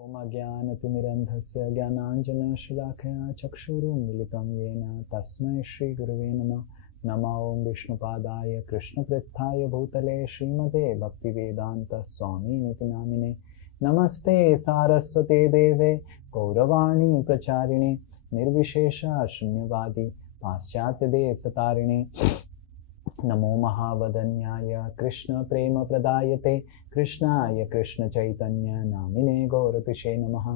ओम अज्ञानतिमिरन्धस्य ज्ञानाञ्जनशलाकया चक्षुरुन्मीलितं येन तस्मै श्रीगुरवे नमः। नमो ओं विष्णुपादाय कृष्णप्रेष्ठाय भूतले श्रीमते भक्तिवेदान्तस्वामिनिति नामिने। नमस्ते सारस्वते देवे गौरवाणी प्रचारिणे निर्विशेष शून्यवादी पाश्चात्यदेशतारिणे। नमो महावदन्याय कृष्ण प्रेम प्रदायते कृष्णाय कृष्ण चैतन्य नामिने गौरतिशे नमः।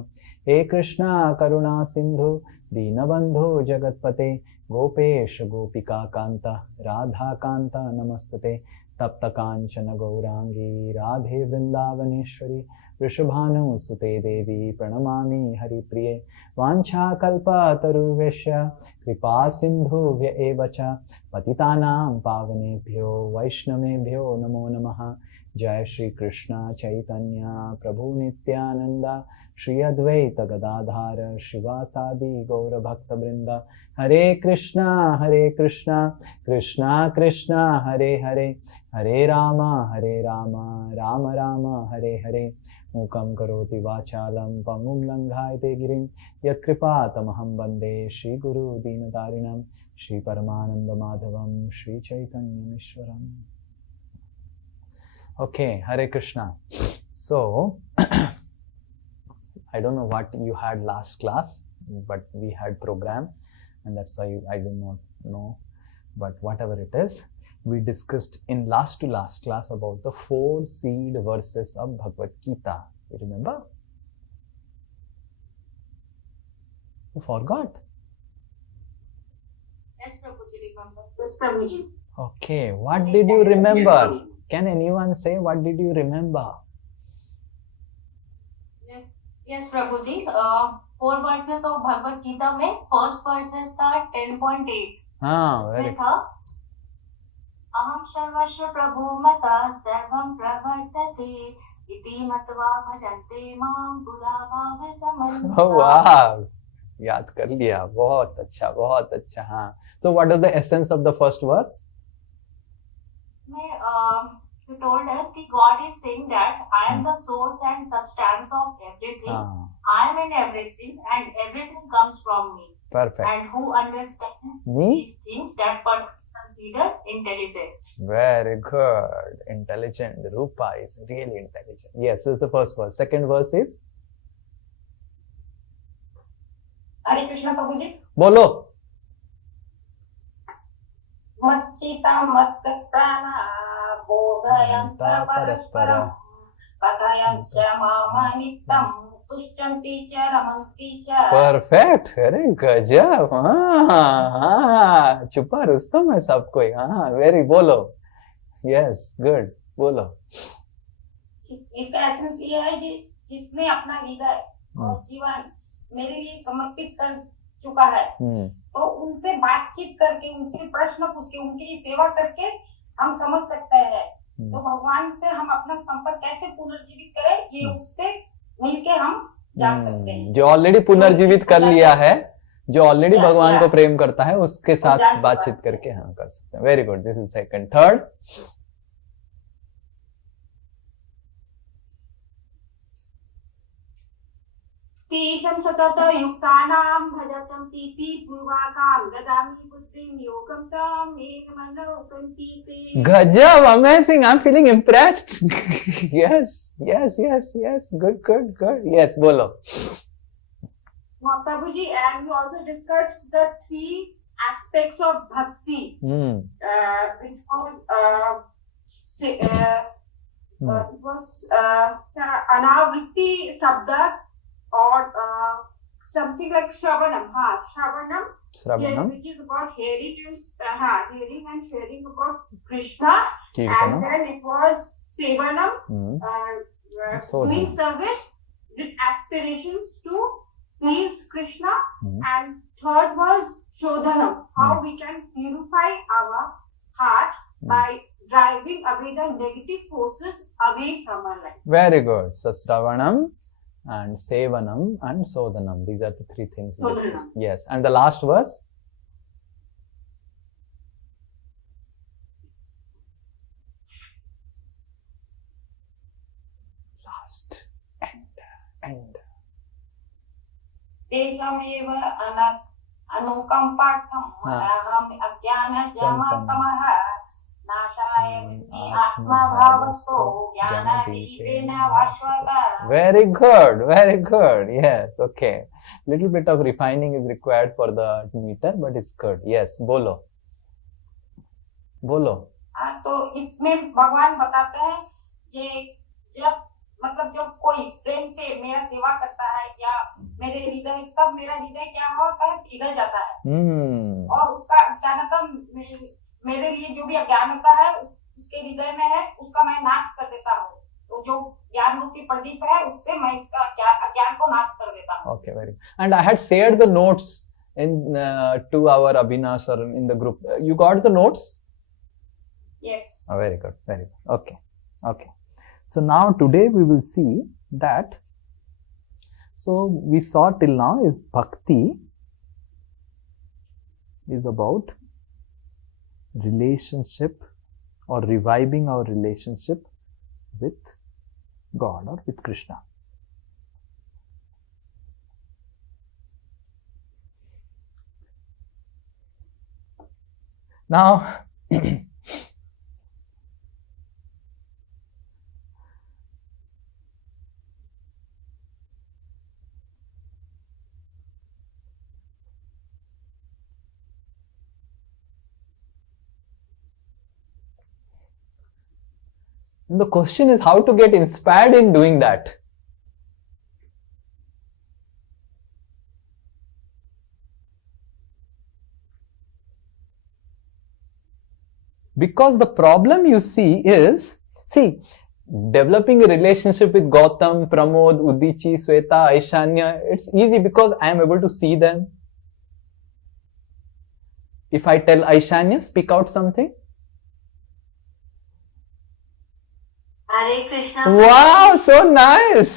हे कृष्णा करुणा सिंधु दीनबंधु जगतपते गोपेश गोपिका कांता राधा कांता नमस्तते। तप्त कांचन गौरांगी राधे वृंदावनेश्वरी वृषभानुसुते देवी प्रणमामि हरिप्रिये। वाञ्छाकल्पतरुभ्यश्च कृपा सिन्धुभ्य एव च पतितानां पावनेभ्यो वैष्णवेभ्यो नमो नमः। जय श्री कृष्ण चैतन्य प्रभु नित्यानंद श्री अद्वैत गदाधार शिवासादि गौर भक्तवृंद। हरे कृष्णा कृष्णा कृष्णा हरे हरे हरे राम राम राम हरे हरे। मूकं करोति वाचालं पंगुं लंघायते गिरिं यत्कृपातमहं वन्दे श्रीगुरु दीनतारिणं श्रीपरमानन्दमाधवं श्रीचैतन्यमीश्वरम्। Okay, Hare Krishna. So, I don't know what you had last class, but we had program and that's why I do not know. But whatever it is, we discussed in last to last class about the 4 seed verses of Bhagavad Gita. You remember? You forgot? Yes, Prabhuji, remember. Yes, Prabhuji. Okay, what did you remember? Can anyone say what did you remember? Yes, Prabhuji. 4 verses of Bhagavad Gita में first verses था 10.8. हाँ, इसमें था अहम सर्वस्व प्रभु मता सर्वं प्रवर्तते इति मत्वा भजन्ते मां बुधा भावे समन्विता। Oh wow, याद कर लिया, बहुत अच्छा बहुत अच्छा। हाँ, so what is the essence of the first verse? You told us that God is saying that I am the source and substance of everything. I am in everything and everything comes from me. Perfect. And who understands these things, that person is considered intelligent. Very good. Intelligent. Rupa is really intelligent. Yes, this is the first verse. Second verse is? Hare Krishna Prabhuji. Bolo. Machita prana bodhayanta parasparam kathayasya mamanitam tushyanti cha ramanti cha. Perfect. अरे गजब. हाँ, छुपा रुस्तम है सब कोई. हाँ, very बोलो. Yes, good. बोलो. इसका एसेंस ये है कि जिसने अपना हृदय और जीवन मेरे लिए समर्पित कर चुका है, तो उनसे बातचीत करके, उनसे प्रश्न पूछ के, उनकी सेवा करके हम समझ सकते हैं तो भगवान से हम अपना संपर्क कैसे पुनर्जीवित करें, ये उससे मिलके हम जान सकते हैं। जो ऑलरेडी पुनर्जीवित कर लिया है, जो ऑलरेडी भगवान को प्रेम करता है, उसके साथ बातचीत करके हाँ कर सकते हैं। Very good, this is second. Third, तेषां सतत युक्तानां भजतं तीति पूर्वाकाम ददामि बुद्धिं योगं तं येन मनोपन्ति ते। गजब, amazing, I am feeling impressed. Yes yes yes yes, good good good. Yes, बोलो। Prabhuji, and we also discussed the 3 aspects of bhakti, which was anavritti sabda or something like Shravanam. Shravanam, which is about hearing and sharing about Krishna. And then it was Sevanam, doing service with aspirations to please Krishna. And third was Shodhanam, how we can purify our heart by driving away the negative forces away from our life. Very good. So Shravanam and Sevanam and Sodhanam. These are the 3 things. Yes. And the last verse? Last. End. तेषामेव अनुकम्पार्थम् अहम् अज्ञानजमतमः नाशाय विद्धि आत्मभावस्तो ज्ञानदीपेन भास्वता. Very good, very good. Yes, okay. Little bit of refining is required for the meter, but it's good. Yes, बोलो बोलो. तो इसमें भगवान बताते हैं कि जब मतलब जब कोई प्रेम से मेरा सेवा करता है या मेरे हृदय, तब मेरा हृदय क्या होता है, पिघल जाता है. और उसका अज्ञानता मेरे लिए जो भी अज्ञानता है उसके हृदय में है, उसका मैं नाश कर देता हूँ. तो जो ज्ञान रूपी प्रदीप है उससे मैं इसका अज्ञान को नाश कर देता हूँ. Okay, very good. And I had shared the notes in to our Abhinash or in the group. You got the notes? Yes. Oh, very good, very good. Okay, okay. So now today we will see that. So we saw till now is bhakti is about relationship or reviving our relationship with God or with Krishna. Now the question is how to get inspired in doing that. Because the problem you see is, developing a relationship with Gautam, Pramod, Udichi, Sweta, Aishanya, it's easy because I am able to see them. If I tell Aishanya, speak out something. Hare Krishna. Wow, so nice.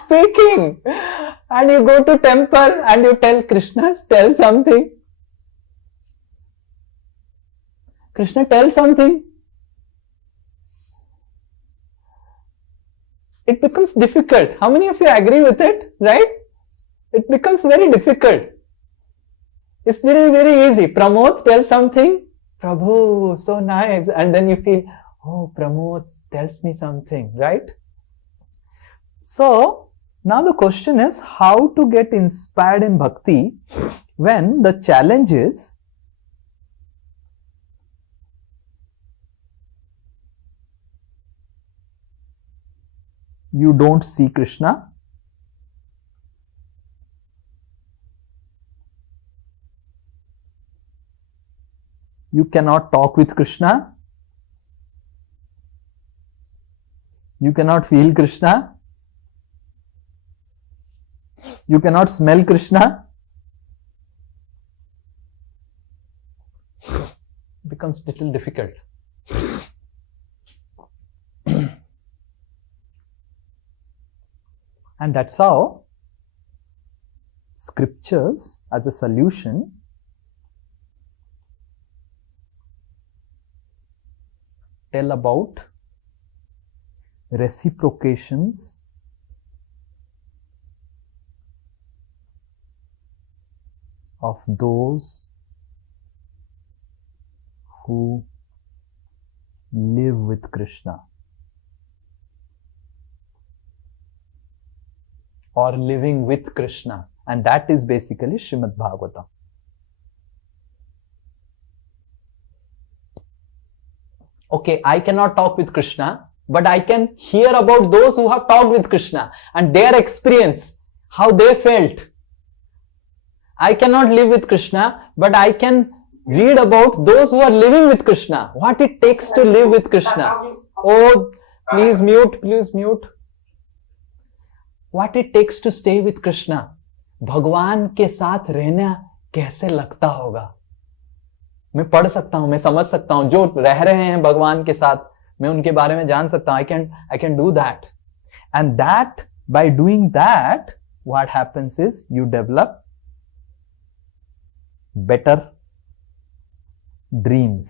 Speaking. And you go to temple and you tell Krishna, tell something. Krishna, tell something. It becomes difficult. How many of you agree with it? Right? It becomes very difficult. It's very, very easy. Pramod, tell something. Prabhu, so nice. And then you feel, oh, Pramod tells me something, right? So, now the question is how to get inspired in bhakti when the challenge is you don't see Krishna, you cannot talk with Krishna, you cannot feel Krishna, you cannot smell Krishna. It becomes little difficult. And that's how scriptures as a solution tell about reciprocations of those who live with Krishna or living with Krishna, and that is basically Srimad Bhagavatam. Okay, I cannot talk with Krishna, but I can hear about those who have talked with Krishna and their experience, how they felt. I cannot live with Krishna, but I can read about those who are living with Krishna, what it takes to live with Krishna. Oh, please mute, please mute. What it takes to stay with Krishna. भगवान के साथ रहना कैसे लगता होगा. मैं पढ़ सकता हूं, मैं समझ सकता हूं, जो रह रहे हैं भगवान के साथ, मैं उनके बारे में जान सकता हूं. I can do that. And that, by doing that, what happens is you develop better dreams.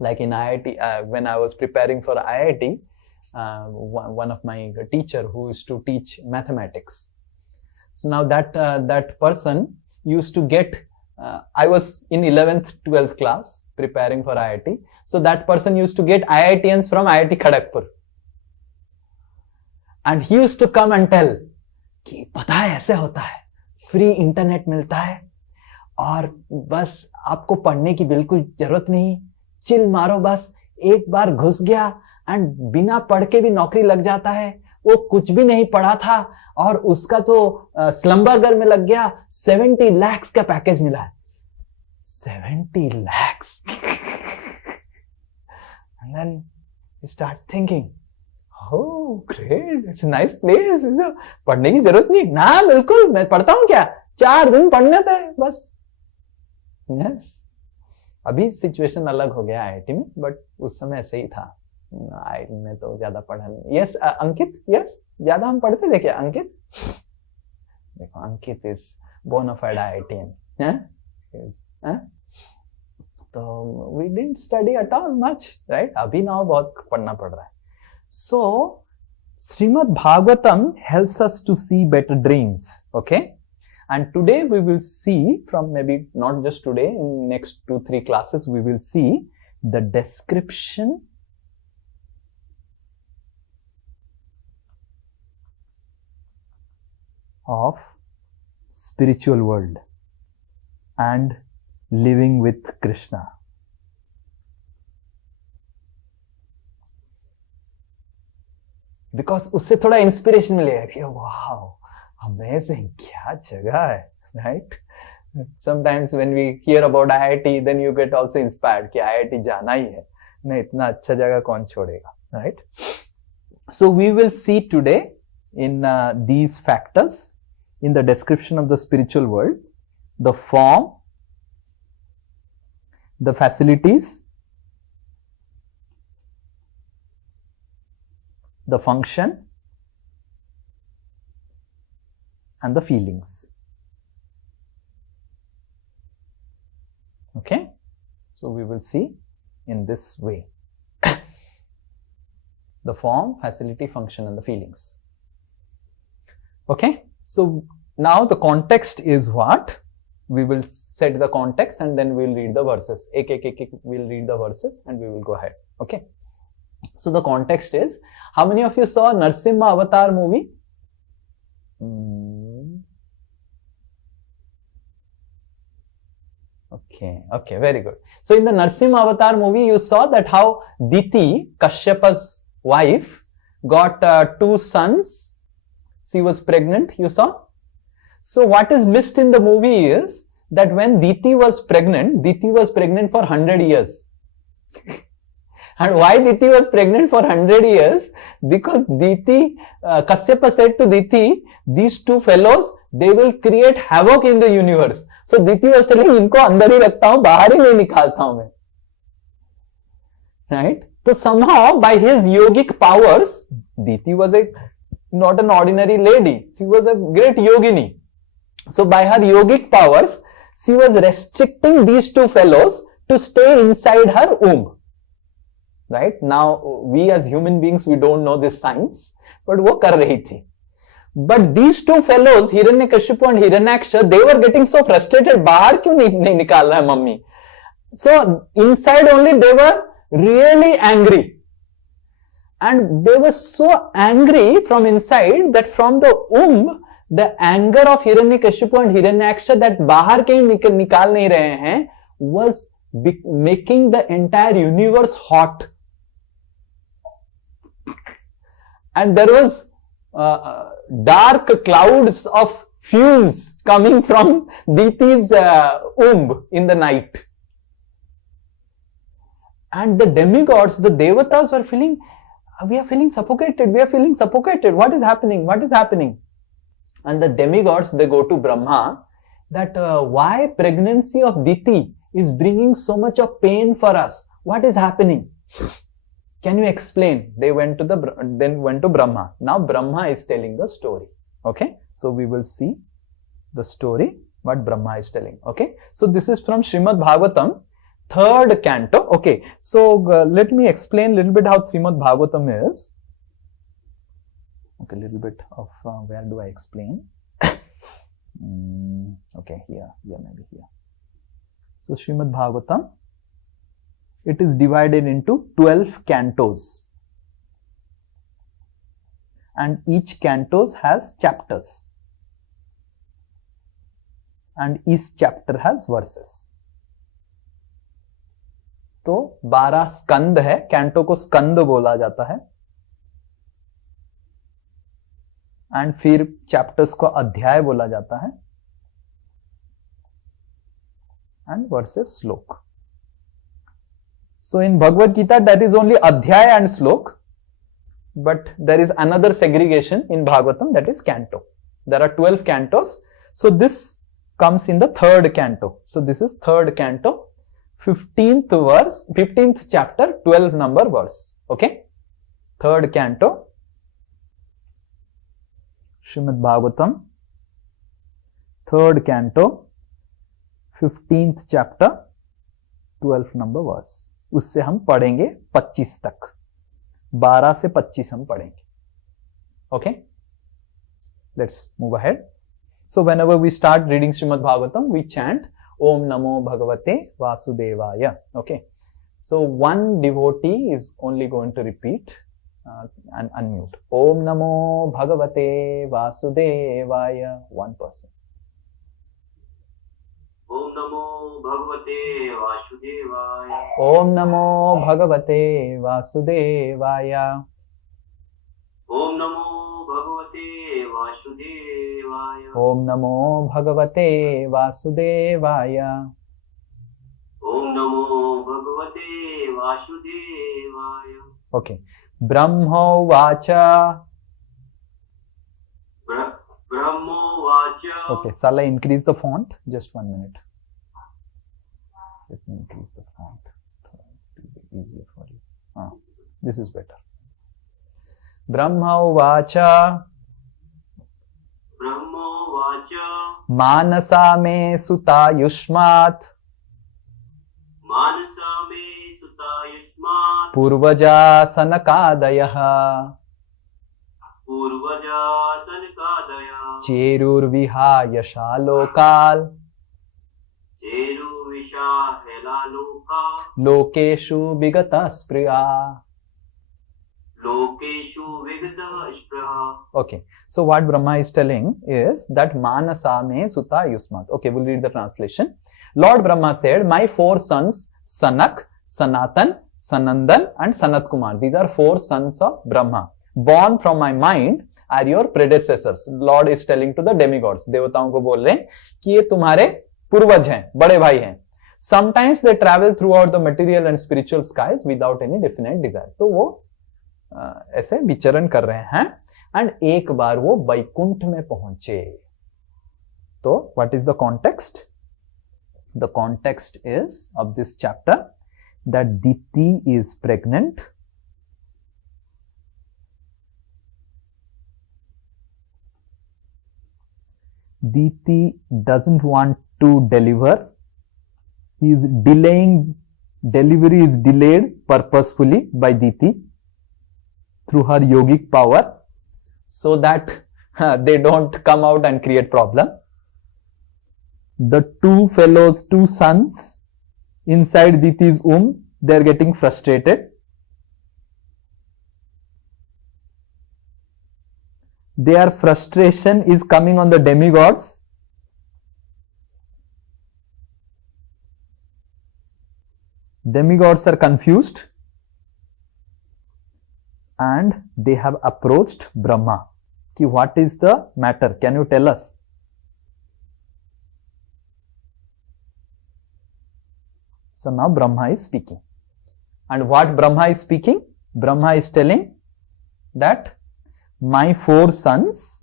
Like in IIT, when I was preparing for IIT, one of my teacher who used to teach mathematics. So now that person used to get, I was in 11th, 12th class preparing for IIT. So that person used to get IITians from IIT Kharagpur. And he used to come and tell कि पता है ऐसे होता है, free internet मिलता है और बस आपको पढ़ने की बिल्कुल जरूरत नहीं, चिल मारो बस, एक बार घुस गया एंड बिना पढ़ के भी नौकरी लग जाता है. वो कुछ भी नहीं पढ़ा था और उसका तो स्लमबर्गर में लग गया, 70 lakhs का पैकेज मिला है. 70 lakhs. And then you start thinking, oh great, it's a nice place. पढ़ने की जरूरत नहीं ना, बिल्कुल मैं पढ़ता हूँ क्या, 4 दिन पढ़ने थे बस. Yes. अभी सिचुएशन अलग हो गया आईआईटी में, बट उस समय ऐसे ही था. आईआईटी में तो ज्यादा पढ़ा नहीं. यस अंकित, यस ज्यादा हम पढ़ते थे क्या अंकित? देखो अंकित इज बोनाफाइड आईआईटीएन. तो we didn't study at all much, right? अभी ना बहुत पढ़ना पड़ रहा है. सो Shrimad Bhagavatam helps us to see better dreams. Okay, and today we will see, from maybe not just today, in next 2-3 classes we will see the description of spiritual world and living with Krishna. Because उससे थोड़ा inspiration मिलेगा कि wow amazing, क्या जगह है, right? Sometimes when we hear about IIT, then you get also inspired कि IIT जाना ही है, नहीं इतना अच्छा जगह कौन छोड़ेगा, right? So we will see today in these factors, in the description of the spiritual world, the form, the facilities, the function, and the feelings. Okay, so we will see in this way the form, facility, function, and the feelings. Okay, so now the context is what? We will set the context and then we will read the verses. We'll read the verses and we will go ahead. Okay, so the context is, how many of you saw Narsimha Avatar movie? Okay, very good. So in the Narsimha Avatar movie, you saw that how Diti, Kashyapa's wife, got 2 sons. She was pregnant, you saw. So what is missed in the movie is that when Diti was pregnant for 100 years. And why Diti was pregnant for 100 years? Because Diti, Kashyapa said to Diti, these 2 fellows, they will create havoc in the universe. So Diti was telling, इनको अंदर ही रखता हूँ, बाहर ही नहीं निकालता हूँ मैं. Right? So somehow by his yogic powers, Diti was not an ordinary lady. She was a great yogini. So by her yogic powers, she was restricting these 2 fellows to stay inside her womb. Right? Now we as human beings, we don't know this science, but वो कर रही थी. But these 2 fellows, Hiranyakashipu and Hiranyaksha, they were getting so frustrated. बाहर क्यों नहीं निकाल रहा है mummy? So inside only they were really angry. And they were so angry from inside that from the womb, the anger of Hiranyakashipu and Hiranyaksha that बाहर के निकाल नहीं रहे हैं was making the entire universe hot. And there was dark clouds of fumes coming from Diti's womb in the night. And the demigods, the devatas were feeling, we are feeling suffocated. What is happening? And the demigods, they go to Brahma that why pregnancy of Diti is bringing so much of pain for us. What is happening? Can you explain? They went to Brahma. Now Brahma is telling the story. Okay, so we will see the story what Brahma is telling. Okay, so this is from Srimad Bhagavatam, 3rd canto. Okay, so let me explain a little bit how Srimad Bhagavatam is. Okay, little bit of where do I explain? Okay, here, maybe here. So Srimad Bhagavatam, it is divided into 12 cantos, and each cantos has chapters, and each chapter has verses. तो 12 स्कंद है, canto को स्कंद बोला जाता है, and फिर chapters को अध्याय बोला जाता है, and verses shloka. So in Bhagavad Gita that is only adhyaya and shloka, but there is another segregation in Bhagavatam that is canto. There are 12 cantos, so this comes in the third canto. So this is third canto, 15th verse, 15th chapter, 12 number verse. Okay, third canto, Srimad Bhagavatam, third canto, 15th chapter, 12 number verse. उससे हम पढ़ेंगे 25 तक, 12 से 25 हम पढ़ेंगे. Okay, let's move ahead. So whenever we start reading Srimad Bhagavatam, we chant Om Namo Bhagavate Vasudevaya. Okay. So one devotee is only going to repeat and unmute. Om Namo Bhagavate Vasudevaya. One person. Om Namo Bhagavate Vasudevaya. Om Namo Bhagavate Vasudevaya. Om Namo Bhagavate Vasudevaya. Om Namo Bhagavate Vasudevaya. Om Namo Bhagavate Vasudevaya. Okay. Brahmo Vacha. Brahmo Vacha. Okay. Shall I increase the font? Just 1 minute. Let me increase the font. It will be easier for you. This is better. Brahma Vacha. Brahmo Vacha. Manasa me suta yushmat. Manasa me suta yushmat. Purvaja sanakadayah. Purvaja sanakadayah. Cherur vihaya shalokal. Cheru vishahela loka. Lokeshu vigata spriya. Lokeshu vigata spraha. Okay. So what Brahma is telling is that Manasa me suta yusmat. Okay, we'll read the translation. Lord Brahma said, my 4 sons, Sanak, Sanatan, Sanandan and Sanat Kumar. These are 4 sons of Brahma. Born from my mind are your predecessors. Lord is telling to the demigods. देवताओं को बोल रहे हैं कि ये तुम्हारे पूर्वज हैं, बड़े भाई हैं. Sometimes they travel throughout the material and spiritual skies without any definite desire. तो वो ऐसे विचरण कर रहे हैं, एंड एक बार वो वैकुंठ में पहुंचे. तो what is the context? The context is of this chapter that Diti is pregnant. Diti doesn't want to deliver. He is delaying. Delivery is delayed purposefully by Diti through her yogic power, so that they don't come out and create problem. The 2 sons inside Diti's womb, they are getting frustrated. Their frustration is coming on the demigods. Demigods are confused and they have approached Brahma. Ki what is the matter? Can you tell us? So now Brahma is speaking. And what Brahma is speaking? Brahma is telling that my 4 sons,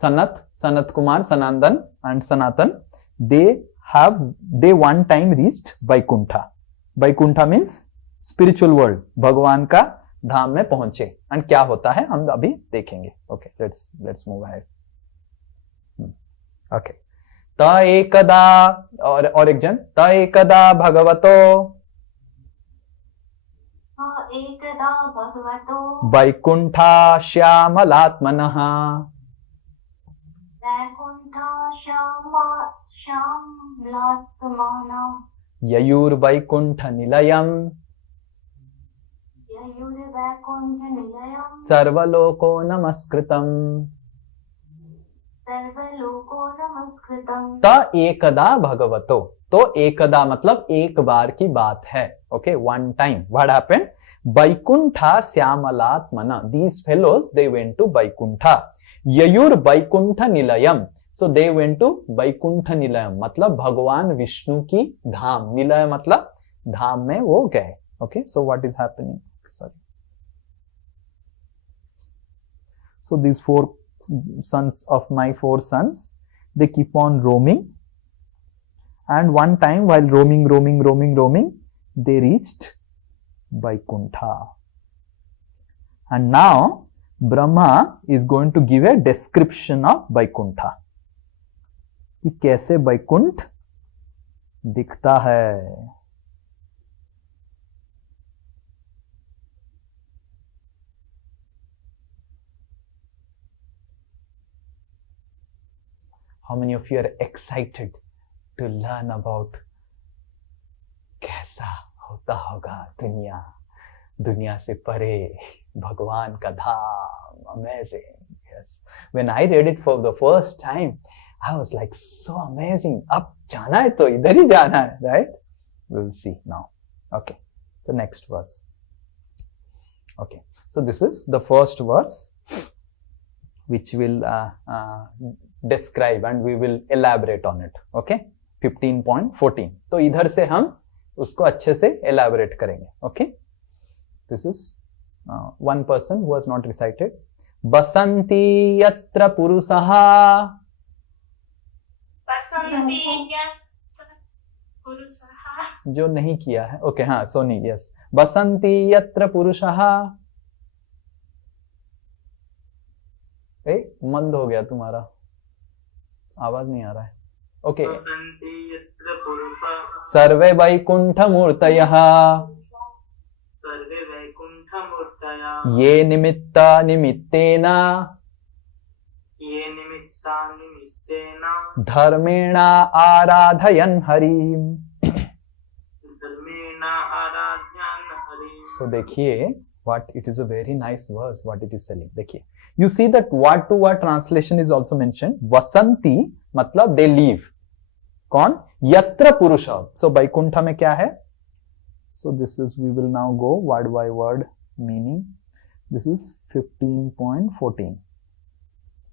Sanat, Sanat Kumar, Sanandan and Sanatan, they one time reached Vaikuntha. Vaikuntha means spiritual world. भगवान का धाम में पहुंचे. And क्या होता है हम अभी देखेंगे. Okay, let's move ahead. Okay. त एकदा और एक जन. त एकदा भगवतो एकदा भगवतो वैकुंठा श्यामलात्मनः वैकुण्ठा श्यामलात्मनः ययुर्वैकुण्ठनिलयम् ययुर्वैकुण्ठनिलयम् सर्वलोको नमस्कृतम् सर्वलोको नमस्कृतम् त एकदा भगवतो। तो एकदा मतलब एक बार की बात है। Okay, one time what happened? Vaikuntha श्यामलात्मना, these fellows they went to Vaikuntha. ययुर Vaikuntha Nilayam, so they went to Vaikuntha Nilayam मतलब भगवान विष्णु की धाम। निलय मतलब धाम में वो गए। Okay, so what is happening? Sorry, so these four sons of my four sons, they keep on roaming, and one time while roaming, they reached Vaikuntha. And now Brahma is going to give a description of Vaikuntha, कि कैसे वैकुंठ दिखता है। How many of you are excited to learn about कैसा होता होगा दुनिया, दुनिया से परे भगवान का धाम? Amazing. Yes, when I read it for the first time I was like, so amazing. अब जाना है तो इधर ही जाना है, right? We'll see now. Okay, the next verse. Okay, so this is the first verse which will describe and we will elaborate on it. Okay, 15.14. तो इधर से हम उसको अच्छे से elaborate करेंगे. Okay, this is one person who has not recited. बसंती यत्र पुरुषः, बसंती यत्र पुरुषः, जो नहीं किया है. ओके, हाँ, सोनी, यस. बसंती यत्र पुरुषः. मंद हो गया तुम्हारा, आवाज नहीं आ रहा है. ओके, सर्वे वैकुंठ मूर्तयः, सर्वे वैकुंठमूर्तया, ये निमित्ता निमित्तेन, ये निमित्ता निमित्तेन, धर्मेण आराधयन् हरिम्. धर्मेण आराध्यन् हरिम्. So देखिए, what it is a very nice verse, what it is telling. देखिए, you see that word to word translation is also mentioned. वसंती मतलब they leave. कौन? यत्र पुरुष. So वैकुंठ में क्या है? So this is, we will now go word by word meaning. This is 15.14.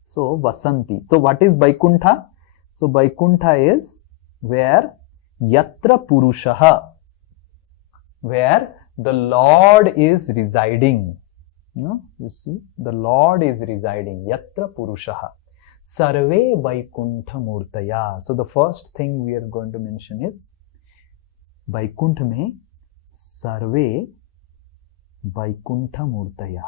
So vasanti. So what is Vaikuntha? So Vaikuntha is where yatra purushaha, where the Lord is residing. You see, the Lord is residing. Yatra purushaha. Sarve Vaikuntha murtaya. So the first thing we are going to mention is Vaikuntha mein Sarve Vaikuntha murtaya.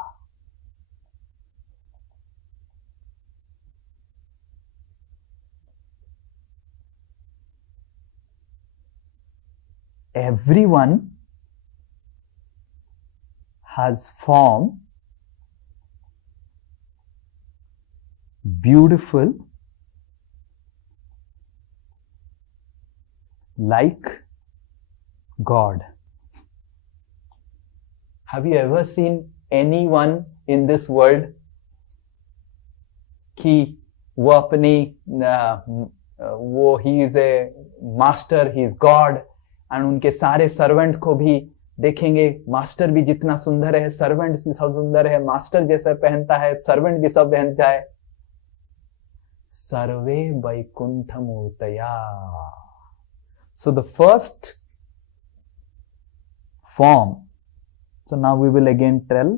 Everyone has form beautiful like God. Have you ever seen anyone in this world कि वो अपनी वो he is a master, he is God, and उनके सारे servant को भी देखेंगे, master भी जितना सुंदर है, सर्वेंट भी सब सुंदर है, मास्टर जैसा पहनता है, सर्वेंट भी सब पहनता है. सर्वे Vaikuntha मूर्तया. So the first form. So now we will again tell.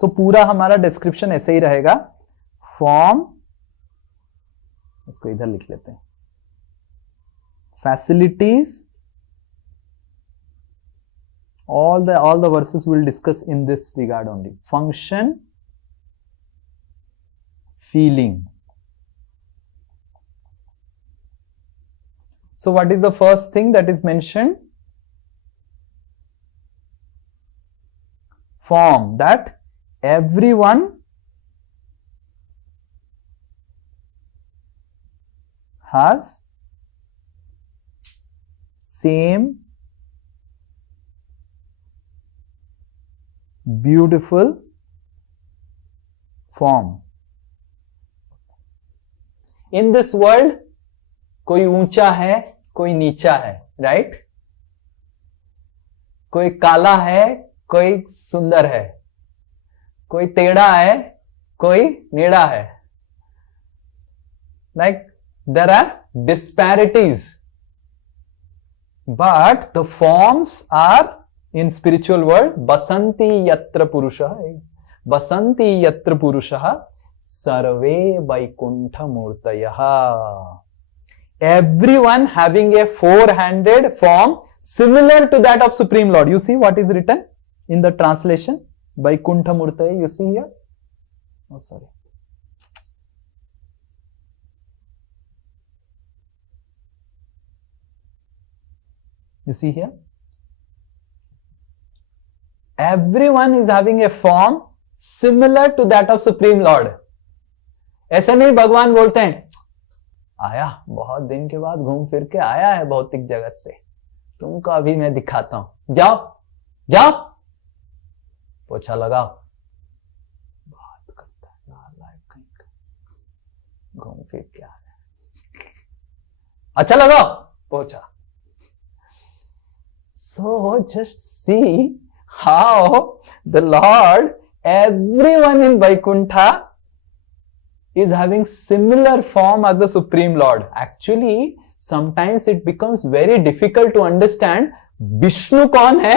So पूरा हमारा डिस्क्रिप्शन ऐसे ही रहेगा. फॉर्म, इसको इधर लिख लेते हैं. Facilities, all the verses we'll discuss in this regard only. Function, feeling. So what is the first thing that is mentioned? form, that everyone has same beautiful form. In this world, कोई ऊंचा है, कोई नीचा है, right? कोई काला है, कोई सुंदर है, कोई टेढ़ा है, कोई नीड़ा है. Like there are disparities, but the forms are in spiritual world. Basanti yatra purushah, basanti yatra purushah, sarve vaikuntha murtayah. Everyone having a four-handed form similar to that of Supreme Lord. You see what is written in the translation? Vaikuntha murtayah. You see here? Oh, sorry. You see here? Everyone is having a form similar to that of Supreme Lord. ऐसे नहीं भगवान बोलते हैं आया बहुत दिन के बाद घूम फिर के आया है भौतिक जगत से, तुमको अभी मैं दिखाता हूं, जाओ जाओ पोछा लगाओ. बात करता है कहीं घूम फिर के आ रहा है, अच्छा लगाओ पोछा. So just see how the Lord, everyone in Vaikuntha is having similar form as the Supreme Lord. Actually, sometimes it becomes very difficult to understand Vishnu कौन है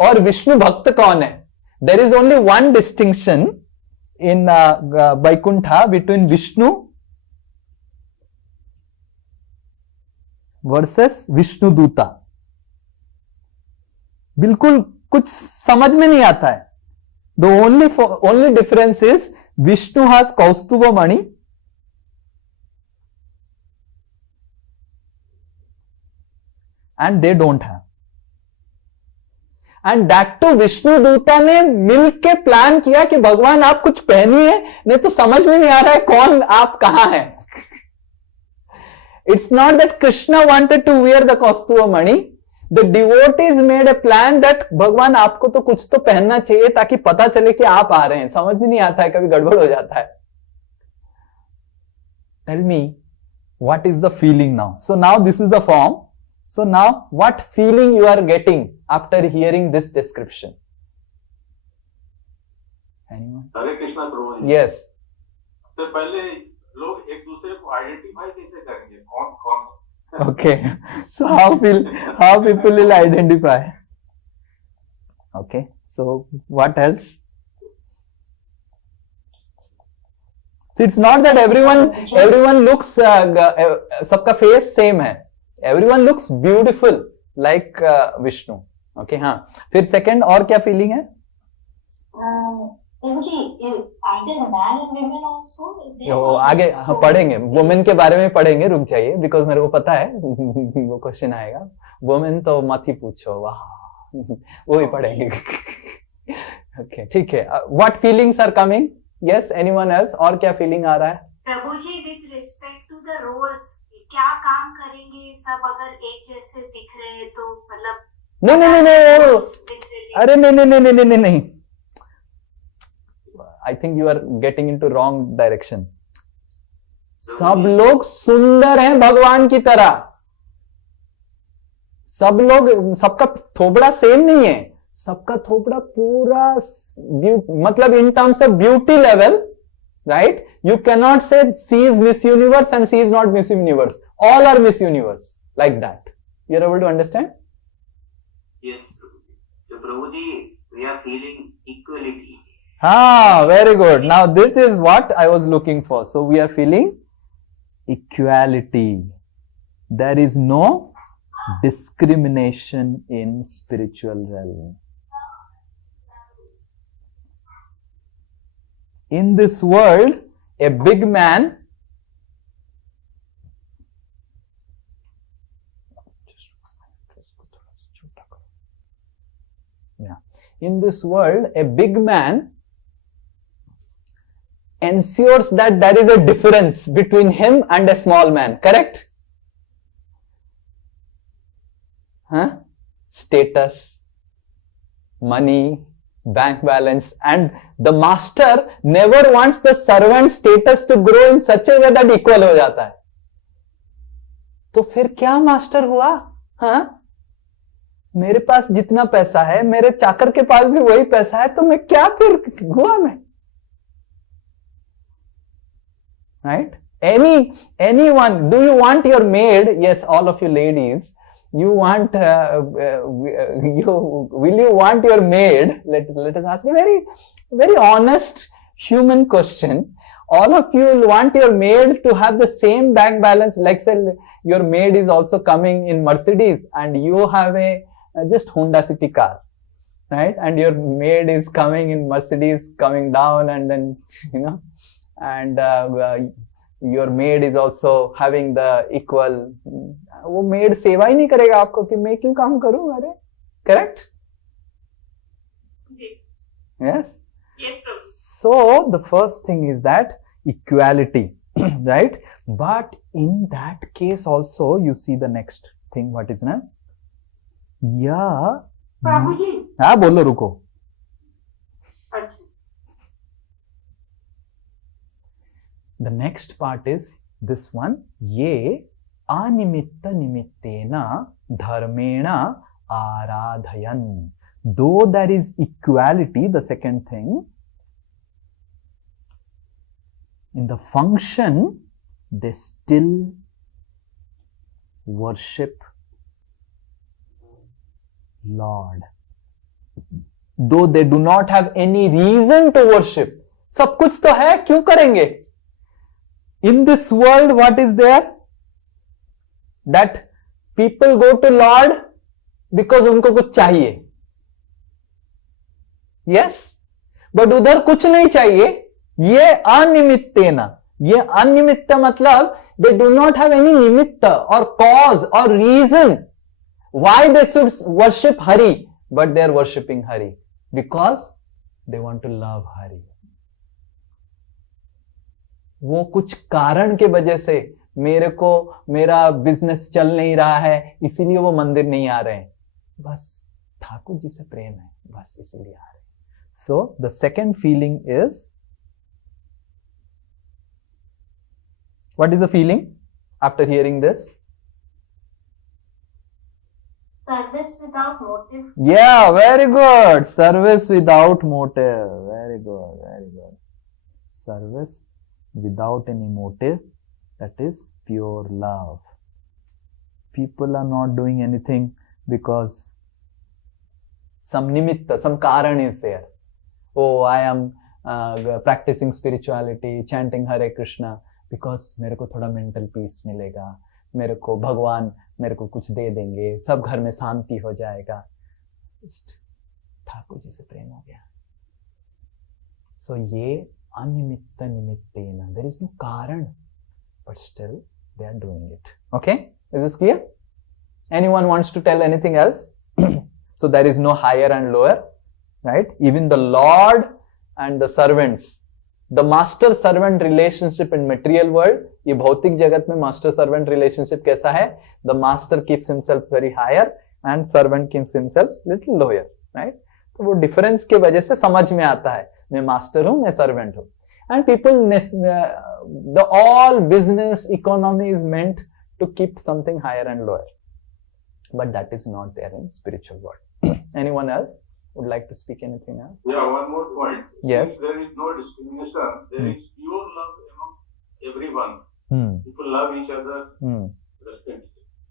और विष्णु भक्त कौन है. There is only one distinction in Vaikuntha between Vishnu versus Vishnu Duta. बिल्कुल कुछ समझ में नहीं आता है. The only difference is Vishnu has Kaustubha Mani and they don't have. And that too Vishnu दूता ने मिलके प्लान किया कि भगवान आप कुछ पहनिए, नहीं तो समझ में नहीं आ रहा है कौन आप कहां हैं. It's not that Krishna wanted to wear the Kaustubha Mani. The devotees made a plan that भगवान आपको तो कुछ तो पहनना चाहिए ताकि पता चले कि आप आ रहे हैं. समझ में नहीं आता है, कभी गड़बड़ हो जाता है. Tell me, what is the feeling now? So now this is the form. So now what feeling you are getting after hearing this description? Anyone? Hare Krishna Prabhu. Yes. तो पहले लोग एक दूसरे को आइडेंटिफाई कैसे करेंगे, कौन कौन? Okay, so how people will identify? Okay, so what else? So it's not that everyone looks सबका face same है. Everyone looks beautiful like Vishnu. Okay, हाँ. फिर second और क्या feeling है? आगे पढ़ेंगे, वुमेन के बारे में पढ़ेंगे, रुक जाइए, बिकॉज मेरे को पता है वो क्वेश्चन आएगा. वुमेन तो मत ही पूछो, वाह वो ही पढ़ेंगे. ओके ठीक है. What feelings are coming? Yes, anyone else? और क्या फीलिंग आ रहा है? प्रभु जी, with respect to the roles, क्या काम करेंगे सब अगर एक जैसे दिख रहे तो मतलब नहीं, अरे नहीं, I think you are getting into wrong direction. सब लोग सुंदर हैं भगवान की तरह. सब लोग, सबका थोबड़ा सेम नहीं है. सबका थोबड़ा पूरा मतलब in terms of beauty level, right? You cannot say she is Miss Universe and she is not Miss Universe. All are Miss Universe, like that. You are able to understand? Yes, Prabhuji. So Prabhuji, we are feeling equality. Ah, very good. Now this is what I was looking for. So we are feeling equality. There is no discrimination in spiritual realm. In this world, a big man in this world, a big man ensures that there is a difference between him and a small man, correct? Huh? Status, money, bank balance, and the master never wants the servant status to grow in such a way that equal हो जाता है. तो फिर क्या master हुआ? हाँ? मेरे पास जितना पैसा है, मेरे चाकर के पास भी वही पैसा है, तो मैं क्या फिर हुआ मैं? Right? Anyone, do you want your maid? Yes, all of you ladies, you want, will you want your maid? Let us ask a very honest human question. All of you will want your maid to have the same bank balance. Like say your maid is also coming in Mercedes and you have a just Honda City car, right? And your maid is coming in Mercedes, coming down, and then, and your maid is also having the equal. वो maid सेवा ही नहीं करेगा आपको कि मैं क्यों काम करूं, अरे, correct? Yes. Yes, Prabhu. So the first thing is that equality, right? But in that case also, you see the next thing. What is that? Yeah. Prabhu ji. हाँ बोलो रुको. अच्छा. The next part is this one. Ye animitta nimittena dharmena aradhayan. Though there is equality, the second thing, in the function, they still worship Lord. Though they do not have any reason to worship. सब कुछ तो है, क्यों करेंगे? In this world, what is there? That people go to Lord because उनको कुछ चाहिए. Yes? But उधर कुछ नहीं चाहिए. ये अनिमित्तेना. ये अनिमित्त मतलब they do not have any nimitta or cause or reason why they should worship Hari, but they are worshipping Hari because they want to love Hari. वो कुछ कारण के वजह से मेरे को मेरा बिजनेस चल नहीं रहा है, इसीलिए वो मंदिर नहीं आ रहे हैं. बस ठाकुर जी से प्रेम है, बस इसीलिए आ रहे हैं. So the second feeling is, what is the feeling after hearing this? Service without motive. Yeah, very good. Service without motive. Very good, very good. Service without any motive, that is pure love. People are not doing anything because some nimitta, some karan is there. Oh, I am practicing spirituality, chanting Hare Krishna because मेरे को थोड़ा mental peace मिलेगा, मेरे को भगवान मेरे को कुछ दे देंगे, सब घर में शांति हो जाएगा. ठाकुर जी से प्रेम हो गया. So ये अनिमित्त निमित्तेन, there is no karan, but still they are doing it. Okay, is this clear? Anyone wants to tell anything else? So there is no higher and lower, right? Even the Lord and the servants, the master servant relationship in material world, ये भौतिक जगत में master servant relationship कैसा है? The master keeps himself very higher and servant keeps himself little lower, right? तो वो difference के वजह से समझ में आता है, मैं master हूँ, मैं servant हूँ. And people, the all business economy is meant to keep something higher and lower, but that is not there in spiritual world. Anyone else would like to speak anything else? Yeah, one more point. Yes. Since there is no discrimination, there is pure love among everyone. People love each other, respect each other.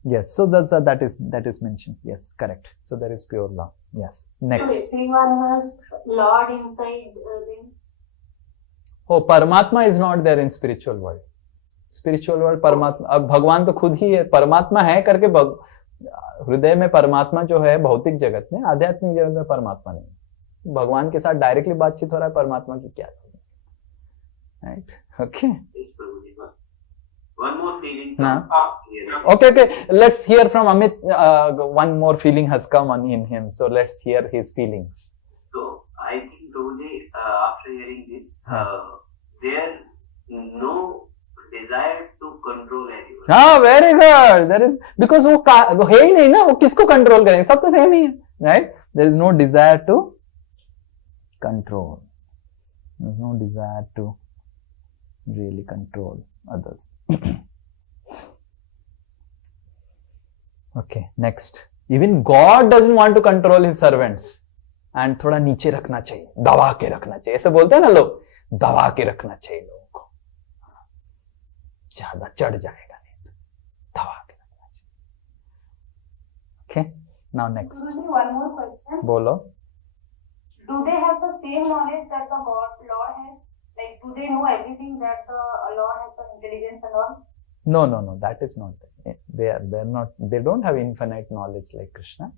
Yes, so that is mentioned. Yes, correct. So there is pure love. Yes. Next. Everyone is Lord inside them. Oh, Paramatma is not there in spiritual world. Spiritual world Paramatma, अब भगवान तो खुद ही है, परमात्मा है करके हृदय में परमात्मा जो है भौतिक जगत में, आध्यात्मिक जगत में परमात्मा नहीं. भगवान के साथ डायरेक्टली बातचीत हो रहा है, परमात्मा की क्या, right? Okay, one more feeling. Okay. Let's hear from Amit. One more feeling has come on in him, so let's hear his feelings. I think Prabhuji, after hearing this, there no desire to control anyone. हाँ, very good. There is, because वो है ही नहीं ना, वो किसको control करेंगे, सब तो सेम ही है, right? There is no desire to control. There is no desire to really control others. Okay, next. Even God doesn't want to control his servants. And थोड़ा नीचे रखना चाहिए, दबा के रखना चाहिए, ऐसे बोलते हैं ना लोग, दबा के रखना चाहिए लोगों को, ज्यादा चढ़ जाएगा नहीं तो दबा के रखना चाहिए. Okay, now next. One more question. बोलो. Do they have the same knowledge that the Lord has? Like, do they know everything that the Lord has, the intelligence and all? No, that is not it. They don't have infinite knowledge like Krishna,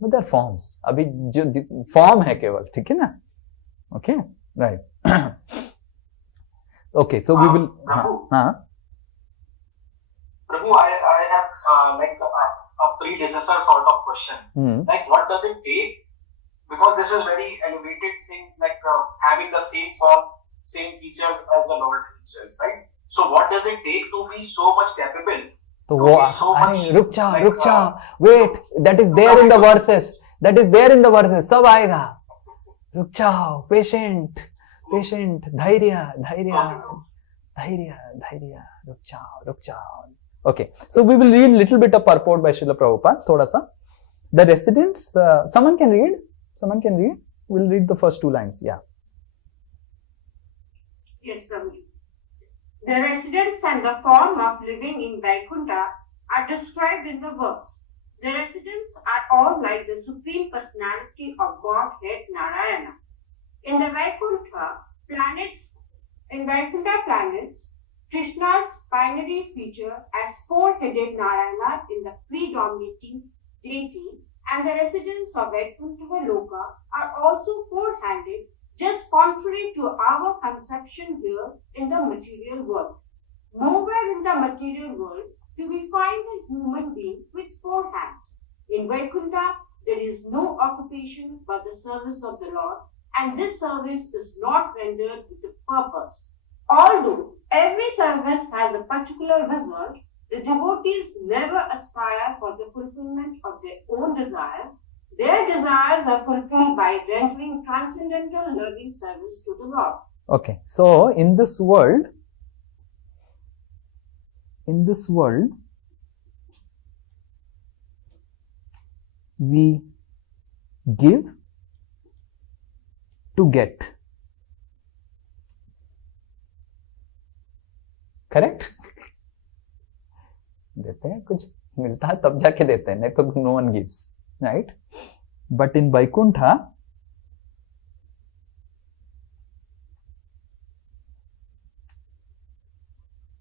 but they're forms. अभी जो form है केवल, ठीक है ना? Okay, right. Okay, so we will. Prabhu, हाँ. Prabhu, I have like a predecessor sort of question. Like, what does it take? Because this is very elevated thing, like having the same form, same feature as the Lord himself, right? So what does it take to be so much capable? तो वो अरे रुक जा, wait, that is there in the verses. That is there in the verses. सब आएगा. रुक जाओ, patient, धैर्य, रुक जाओ. Okay, so we will read little bit of purport by Srila Prabhupada, thoda sa. The residents, someone can read. We'll read the first 2 lines. Yeah. Yes, Prabhu. The residents and the form of living in Vaikuntha are described in the verse. The residents are all like the Supreme Personality of Godhead Narayana. In the Vaikuntha planets, Krishna's binary feature as 4-headed Narayana in the predominating deity, and the residents of Vaikuntha Loka are also 4-handed, just contrary to our conception here in the material world. Nowhere in the material world do we find a human being with 4 hands. In Vaikuntha, there is no occupation but the service of the Lord, and this service is not rendered with a purpose. Although every service has a particular result, the devotees never aspire for the fulfillment of their own desires. Their desires are fulfilled by rendering transcendental loving service to the Lord. Okay, so in this world, we give to get. Correct? देते हैं, कुछ मिलता है तब जाके देते हैं, नहीं तो no one gives, right? But in Vaikuntha,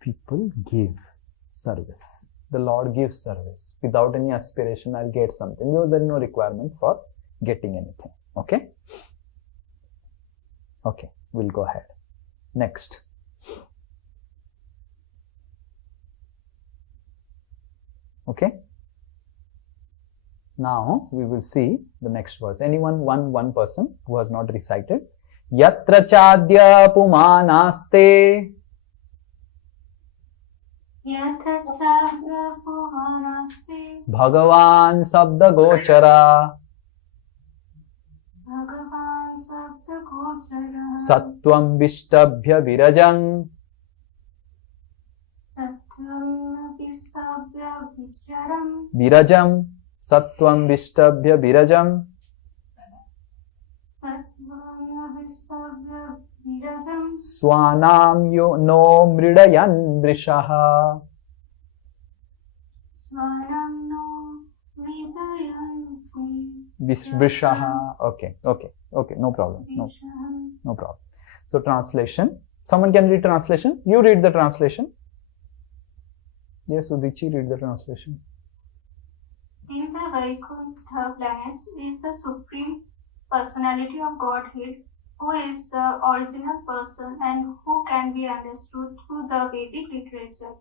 people give service. The Lord gives service without any aspiration. I'll get something. There is no requirement for getting anything. Okay? Okay, we'll go ahead. Next. Okay? Now we will see the next verse. Anyone, one person who has not recited. Yatra chadya pumanaste. Yatra chadya pumanaste. Bhagavan sabda gochara. Bhagavan sabda gochara. Sattvam vishtabhya virajam. Sattvam vishtabhya vicharam. Virajam. Sattvam vishtabhya virajam. Sattvam vishtabhya virajam. Swanam yo no mridayan vrishaha. Swanam no vidayan Vrishaha. Okay, no problem. No problem. So translation. Someone can read translation. You read the translation. Yes, Udichi, read the translation. In the Vaikuntha planets is the Supreme Personality of Godhead, who is the original person and who can be understood through the Vedic literature.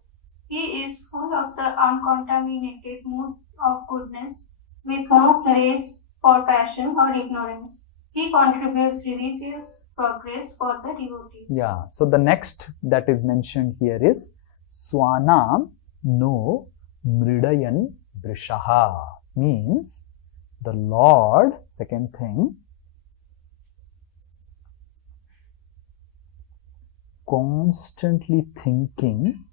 He is full of the uncontaminated mood of goodness, with no place for passion or ignorance. He contributes religious progress for the devotees. Yeah, so the next that is mentioned here is Swanam no Mridayan Vrishaha, means the Lord, second thing, constantly thinking,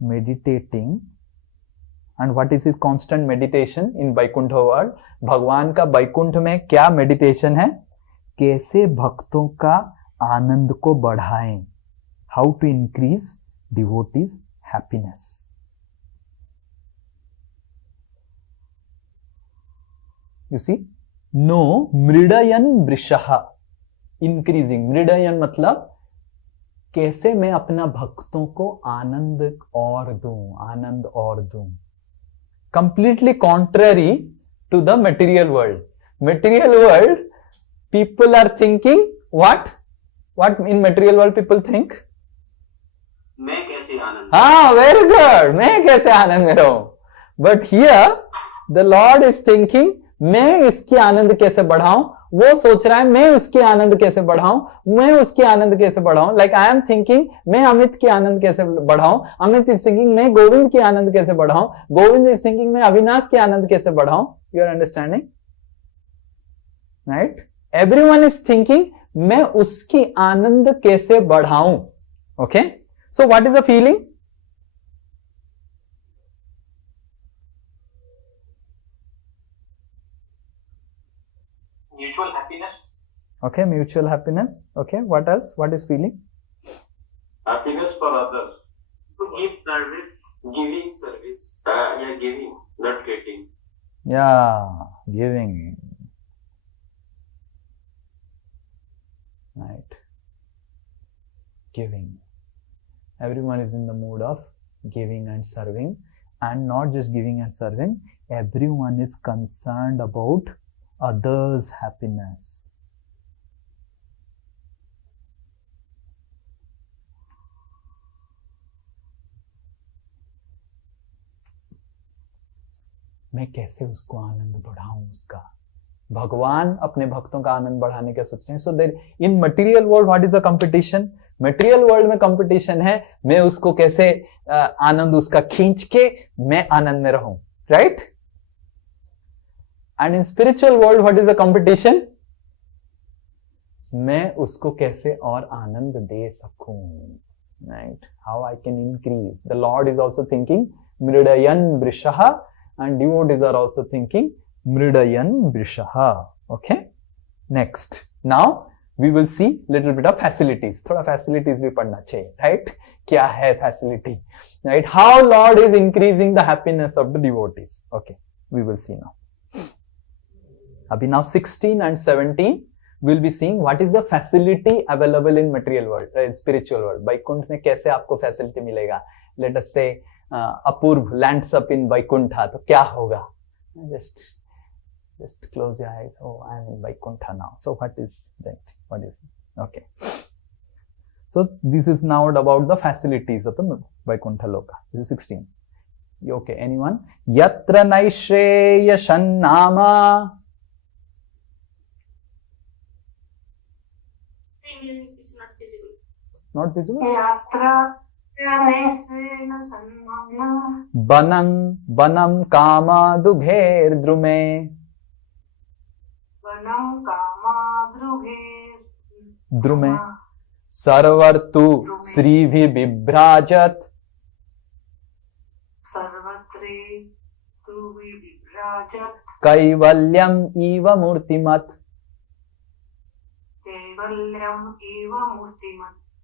meditating. And what is his constant meditation in Vaikuntha world? भगवान का वैकुंठ में क्या meditation है? कैसे भक्तों का आनंद को बढ़ाएं? How to increase devotees' happiness. You see, no mridayan vrishaha, increasing. mridayan मतलब कैसे मैं अपना भक्तों को आनंद और दूं. Completely contrary to the material world. Material world, people are thinking what? What in material world people think? मैं कैसे आनंद. Ah, very good. मैं कैसे आनंद में रहूं. But here the Lord is thinking, मैं इसकी आनंद कैसे बढ़ाऊं. वो सोच रहा है मैं उसकी आनंद कैसे बढ़ाऊं, मैं उसकी आनंद कैसे बढ़ाऊं. लाइक आई एम थिंकिंग मैं अमित की आनंद कैसे बढ़ाऊं, अमित इज थिंकिंग मैं गोविंद की आनंद कैसे बढ़ाऊं, गोविंद इज थिंकिंग मैं अविनाश की आनंद कैसे बढ़ाऊं. You are understanding, right? Everyone is thinking मैं उसकी आनंद कैसे बढ़ाऊं. Okay, so what is the feeling? Mutual happiness. Okay, mutual happiness. Okay, what else? What is feeling? Happiness for others. To give service. Giving service. Yeah, giving, not getting. Yeah, giving. Right. Giving. Everyone is in the mood of giving and serving, and not just giving and serving. Everyone is concerned about others' happiness. मैं कैसे उसको आनंद बढ़ाऊं उसका. भगवान अपने भक्तों का आनंद बढ़ाने का सोच रहे हैं. So there in material world what is the competition? Material world में कंपटीशन है मैं उसको कैसे आनंद उसका खींच के मैं आनंद में रहूं, right? And in spiritual world what is the competition? मैं उसको कैसे और आनंद दे सकूं, right? How I can increase. The Lord is also thinking मृडयन वृषः, and devotees are also thinking mridayan vrishaha. Okay, next, now we will see little bit of facilities. thoda facilities bhi padhna chahiye, right? kya hai facility, right? How Lord is increasing the happiness of the devotees. Okay, we will see now. abhi now 16 and 17 we'll be seeing what is the facility available in material world, in spiritual world. Vaikuntha mein kaise aapko facility milega. Let us say Apurva lands up in Vaikuntha, तो क्या होगा? just close your eyes. Oh, I am in Vaikuntha now. So what is that? What is it? Okay, so this is now about the facilities of the Vaikuntha Loka. This is 16. Okay, anyone? Yatra naishreyasan nama. Is not visible. Not visible? Yatra बनम बनम कामा दुघेर द्रुमे. द्रुमे सर्वर्तु श्रीभि बिभ्राजत. कैवल्यम इव मूर्तिमत.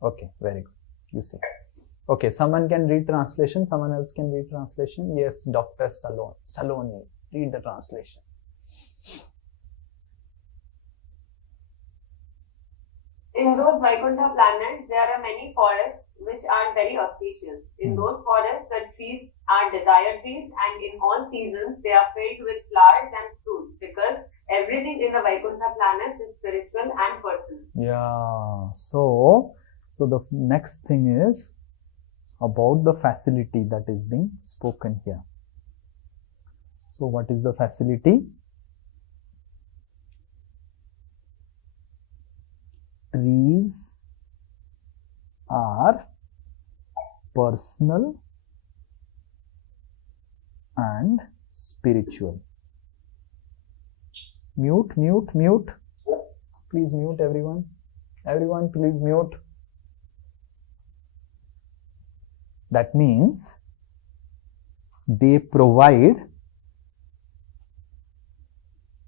Okay, very good. You see. Okay, someone can read translation, someone else can read translation. Yes, Dr. Saloni, read the translation. In those Vaikuntha planets, there are many forests which are very auspicious. In those forests, the trees are desire trees, and in all seasons, they are filled with flowers and fruits, because everything in the Vaikuntha planets is spiritual and personal. Yeah, so the next thing is about the facility that is being spoken here. So what is the facility? Trees are personal and spiritual. Mute. Please mute everyone. Everyone, please mute. That means they provide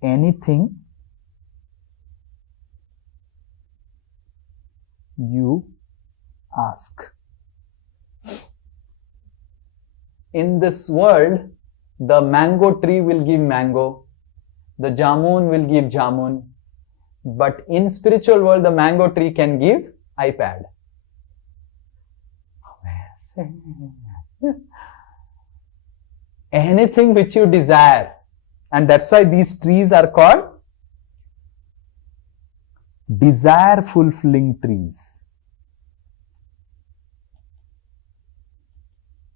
anything you ask. In this world, the mango tree will give mango, the jamun will give jamun, but in spiritual world, the mango tree can give iPad. Anything which you desire, and that's why these trees are called desire fulfilling trees,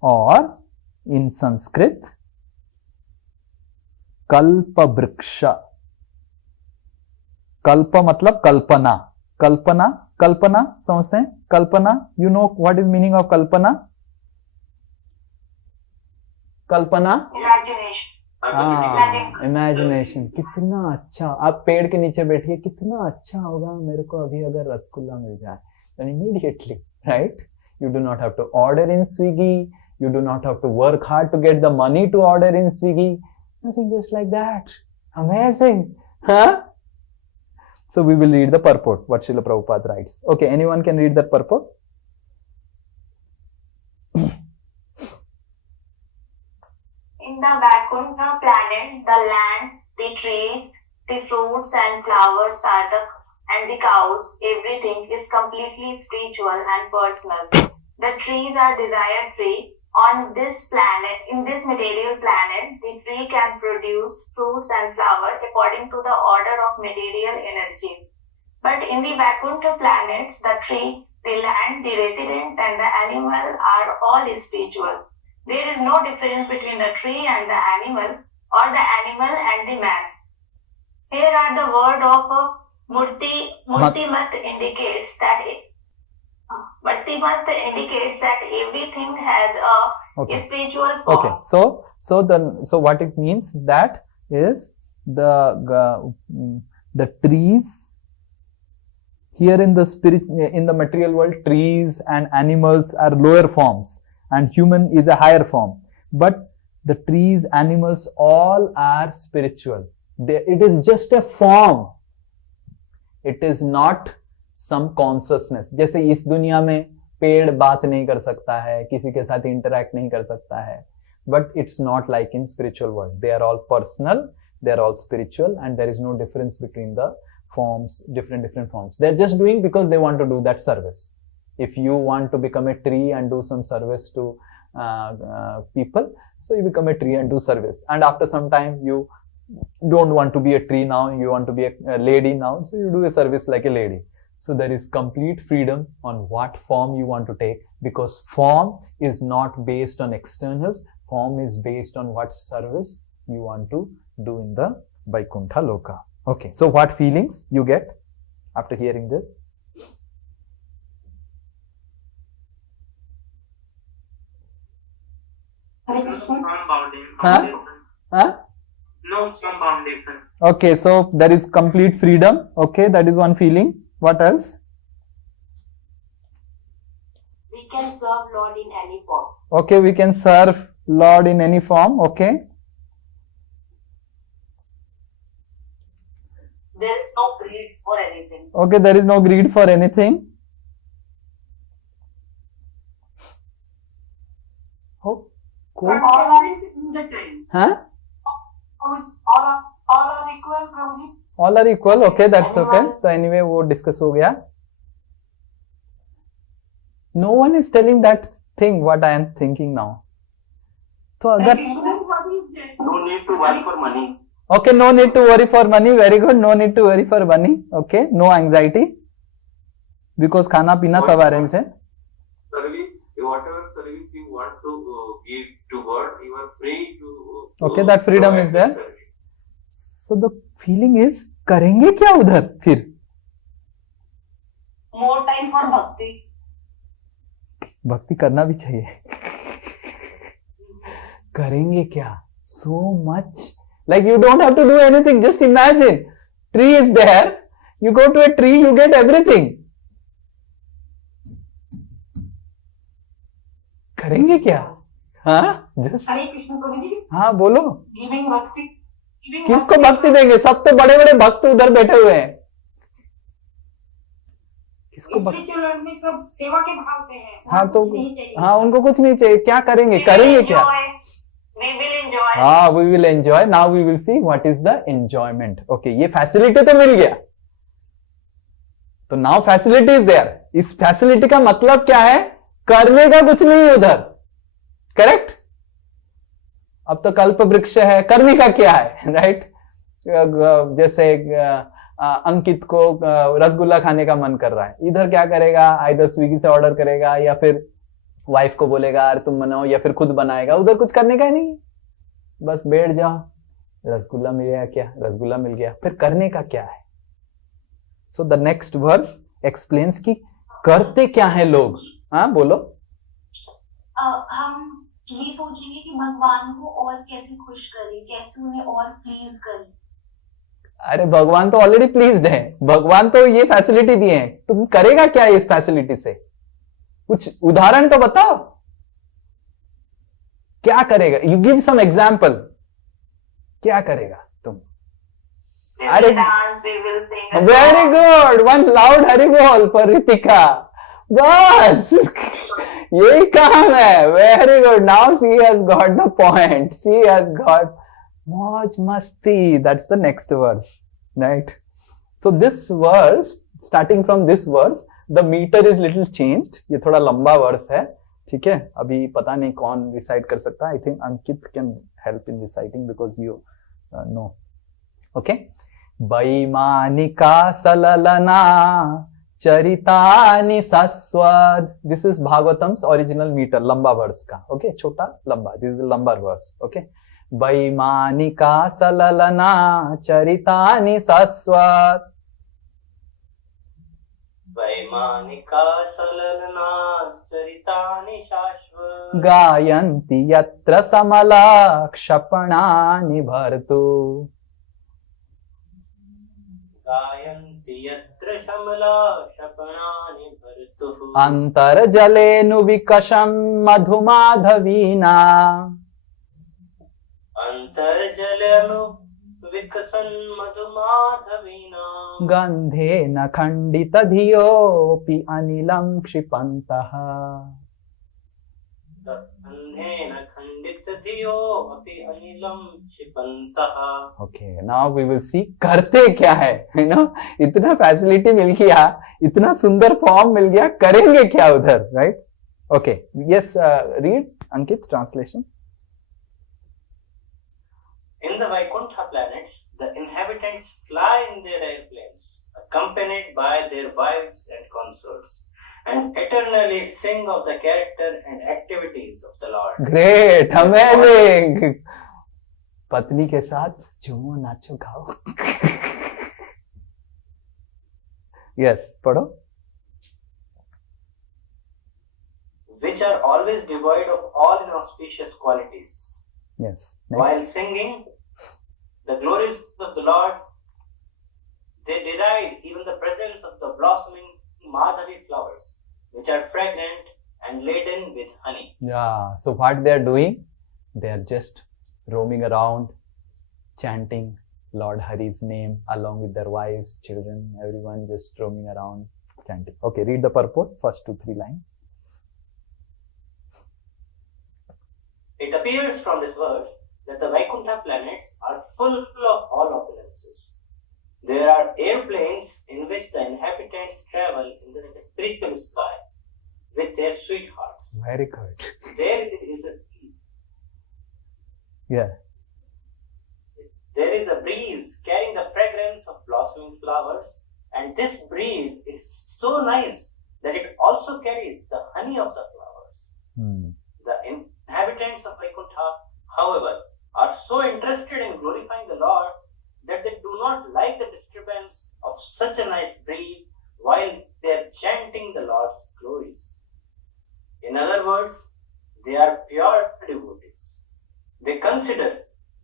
or in Sanskrit kalpa vriksha. Kalpa matlab kalpana. Kalpana समझते हैं? Kalpana, you know what is meaning of kalpana? Kalpana, imagination. कितना अच्छा, आप पेड़ के नीचे बैठिए, कितना अच्छा होगा मेरे को अभी अगर रसगुल्ला मिल जाए. Then immediately, right? You do not have to order in Swiggy. You do not have to work hard to get the money to order in Swiggy. Nothing, just like that. Amazing, huh? So we will read the purport, what Srila Prabhupada writes. Okay, anyone can read that purport? In the Vaikuntha planet, the land, the trees, the fruits and flowers and the cows, everything is completely spiritual and personal. The trees are desire free. On this planet, in this material planet, the tree can produce fruits and flowers according to the order of material energy. But in the Vaikuntha planets, the tree, the land, the residents and the animal are all spiritual. There is no difference between the tree and the animal, or the animal and the man. Here are the word of Murtimat indicates that everything has a spiritual form. Okay, so what it means, that is the trees here in the material world, trees and animals are lower forms and human is a higher form, but the trees, animals, all are spiritual. It is just a form. It is not some consciousness. जैसे इस दुनिया में पेड़ बात नहीं कर सकता है, किसी के साथ interact नहीं कर सकता है, but it's not like in spiritual world. They are all personal, they are all spiritual, and there is no difference between the forms, different forms. They're just doing because they want to do that service. If you want to become a tree and do some service to people, so you become a tree and do service. And after some time, you don't want to be a tree now, you want to be a lady now, so you do a service like a lady. So there is complete freedom on what form you want to take, because form is not based on externals, form is based on what service you want to do in the Vaikuntha Loka. Okay, so what feelings you get after hearing this? No, some foundation. Okay, so there is complete freedom. Okay, that is one feeling. What else? We can serve Lord in any form. Okay, we can serve Lord in any form. Okay. There is no greed for anything. Okay, there is no greed for anything. Oh, cool. All are in the time. Huh? All are equal, Prabhuji. All are equal. Okay, that's okay. So anyway, वो discuss हो गया. No one is telling that thing what I am thinking now. तो अगर No need to worry for money. Okay, no need to worry for money. Very good. No need to worry for money. Okay, no anxiety. Because खाना पीना सब arrange है. Service, whatever service you want to give to God, you are free to Okay, that freedom is there. So the feeling is, करेंगे क्या उधर फिर? More time for bhakti. भक्ति करना भी चाहिए. करेंगे क्या? So much. Like you don't have to do anything. Just imagine. Tree is there. You go to a tree, you get everything. करेंगे क्या? हाँ? Just. हरे कृष्ण प्रभु जी. हाँ बोलो. Giving bhakti. किसको भक्ति देंगे? सब तो बड़े बड़े भक्त उधर बैठे हुए हैं. किसको स्पिरिचुअल वर्ल्ड में सब सेवा के भाव से है. हाँ तो हाँ उनको कुछ नहीं चाहिए. क्या करेंगे? करेंगे क्या? We will enjoy. हाँ we will enjoy. Now we will see what is the enjoyment. Okay, ये फैसिलिटी तो मिल गया. तो now facility is there. इस फैसिलिटी का मतलब क्या है? करने का कुछ नहीं है उधर. करेक्ट? अब तो कल्प वृक्ष है, करने का क्या है? राइट? जैसे अंकित को रसगुल्ला खाने का मन कर रहा है, इधर क्या करेगा? आइदर स्विगी से ऑर्डर करेगा या फिर वाइफ को बोलेगा अरे तुम बनाओ, या फिर खुद बनाएगा. उधर कुछ करने का ही नहीं है, बस बैठ जाओ. रसगुल्ला मिल गया क्या? रसगुल्ला मिल गया. फिर करने का क्या है? So the next verse explains कि करते क्या है लोग. हाँ बोलो. हम ये सोचेंगे कि भगवान को और कैसे खुश करें, कैसे उन्हें और प्लीज करें. अरे भगवान तो ऑलरेडी प्लीज्ड है. भगवान तो ये फैसिलिटी दिए हैं, तुम करेगा क्या इस फैसिलिटी से? कुछ उदाहरण तो बताओ. क्या करेगा? You give some example. क्या करेगा तुम? अरे very good. One loud Hari बोल फॉर रितिका. बस यही काम है. Very good. Now she has got the point. She has got मौज मस्ती. That's the next verse, right? So this verse, starting from this verse, the meter is little changed. ये थोड़ा लंबा वर्स है, ठीक है? अभी पता नहीं कौन रिसाइट कर सकता है. I think Ankit can help in reciting because you know. Okay. बैमानिका सललना चरितानि सस्वद. This is Bhagavatam's original meter, लंबा वर्स का. ओके, छोटा लंबा. दिस इज लंबा वर्स. ओके. बैमानिका सललना चरितानि सस्वद. वैमानिका सललना चरितानि शाश्वत. गायन्ति यत्र समला क्षपणानि भर्तु. गायन्ति यत्र समला क्षपणानि भर्तु. अन्तर्जलेनु विकशं मधुमाधवीना. अन्तर्जलेनु विकसन् मधुमाधवीना. गन्धेन खण्डितधियोऽपि अनिलं क्षिपन्तः. गन्धेन खण्डितधियोऽपि अनिलं क्षिपन्तः. Okay, now we will see करते क्या है. यू नो, इतना फैसिलिटी मिल गया, इतना सुंदर फॉर्म मिल गया, करेंगे क्या उधर? Right? Okay, yes, read Ankit translation. In the Vaikuntha planets, the inhabitants fly in their airplanes, accompanied by their wives and consorts, and eternally sing of the character and activities of the Lord. Great, amazing. पत्नी के साथ झूमो नाचो गाओ. Yes, पढ़ो. Which are always devoid of all inauspicious qualities. Yes. Next. While singing the glories of the Lord, they deride even the presence of the blossoming Madhavi flowers, which are fragrant and laden with honey. Yeah. So what they are doing? They are just roaming around, chanting Lord Hari's name along with their wives, children, everyone just roaming around chanting. Okay, read the purport, first 2-3 lines. It appears from this verse that the Vaikuntha planets are full of all opulences. There are airplanes in which the inhabitants travel in the spiritual sky with their sweethearts. Very good. There is a There is a breeze carrying the fragrance of blossoming flowers, and this breeze is so nice that it also carries the honey of the flowers. The inhabitants of Vaikuntha, however, are are so interested in glorifying the Lord that they do not like the disturbance of such a nice breeze while they are chanting the Lord's glories. In other words, they are pure devotees. They consider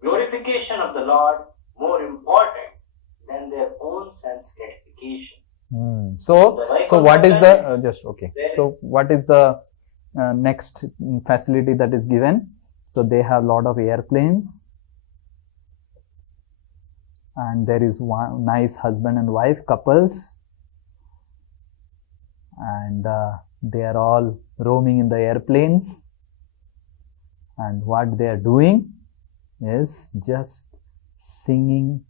glorification of the Lord more important than their own sense gratification. So what is the So what is the next facility that is given? So they have a lot of airplanes, and there is one nice husband and wife couples, and they are all roaming in the airplanes, and what they are doing is just singing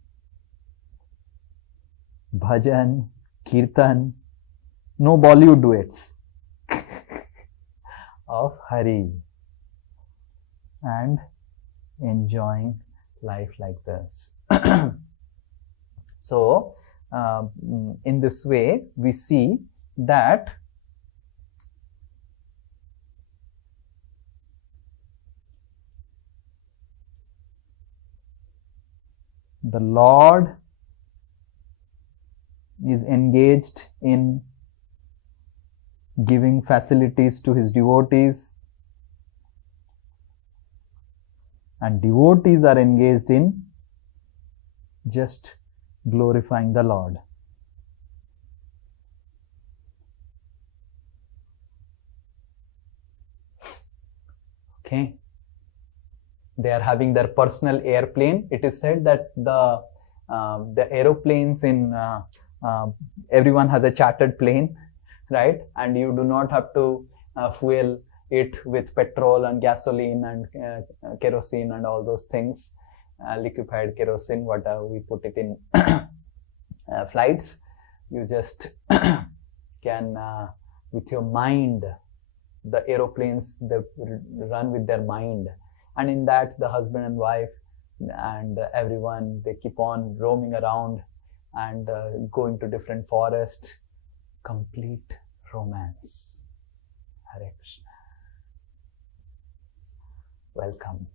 bhajan, kirtan, no Bollywood duets of Hari, and enjoying life like this. So in this way we see that the Lord is engaged in giving facilities to his devotees, and devotees are engaged in just glorifying the Lord. Okay. They are having their personal airplane. It is said that the aeroplanes in everyone has a chartered plane, right? And you do not have to fuel it with petrol and gasoline and kerosene and all those things, liquefied kerosene, whatever we put it in flights. You just can with your mind, the aeroplanes, they run with their mind, and in that the husband and wife and everyone, they keep on roaming around and going to different forests. Complete romance. Hare Krishna. Welcome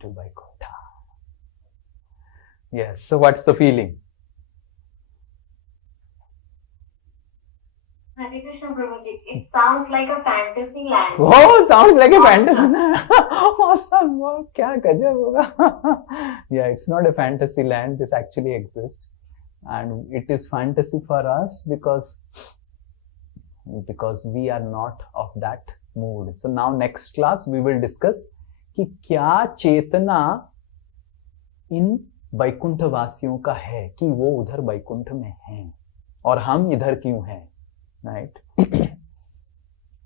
to Vaikuntha. Yes, so what's the feeling? Hare Krishna Prabhuji, it sounds like a fantasy land. Oh, sounds like a fantasy land. Awesome. Wow, kya gajab hoga. Yeah, it's not a fantasy land. This actually exists. And it is fantasy for us because we are not of that mood. So now next class we will discuss कि क्या चेतना इन वैकुंठ वासियों का है कि वो उधर वैकुंठ में हैं और हम इधर क्यों हैं, राइट?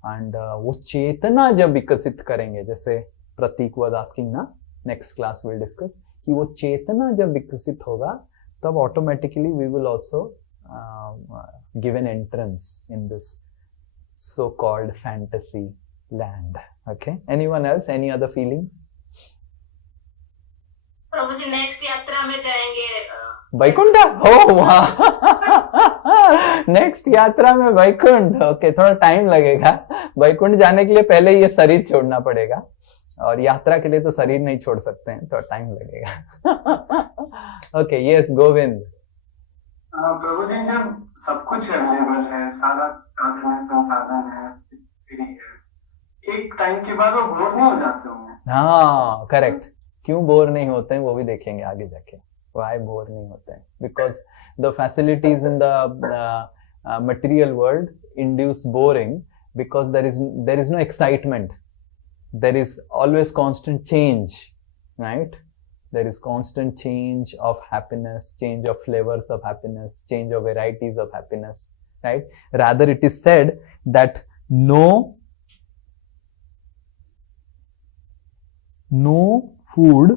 एंड वो चेतना जब विकसित करेंगे, जैसे प्रतीक वाज आस्किंग ना, नेक्स्ट क्लास विल डिस्कस कि वो चेतना जब विकसित होगा तब automatically we will also give an entrance in this so called fantasy land. Okay, anyone else, any other feelings? प्रभु जी नेक्स्ट यात्रा में जाएंगे वैकुंठ. हो वाह, नेक्स्ट यात्रा में वैकुंठ. ओके, थोड़ा टाइम लगेगा. वैकुंठ जाने के लिए पहले ये शरीर छोड़ना पड़ेगा, और यात्रा के लिए तो शरीर नहीं छोड़ सकते हैं, थोड़ा टाइम लगेगा. Okay, yes Govind. प्रभु जी, जब सब कुछ अवेलेबल है, सारा साधन है, संसाधन है, एक टाइम के बाद वो बोर नहीं हो जाते होंगे? हाँ, करेक्ट. क्यों बोर नहीं होते हैं वो भी देखेंगे आगे जाके. Why बोर नहीं होते हैं? Because the facilities in the material world induce boring because there is no excitement. There is always constant change, right? There is constant change of happiness, change of flavors of happiness, change of varieties of happiness, right? Rather, it is said that no food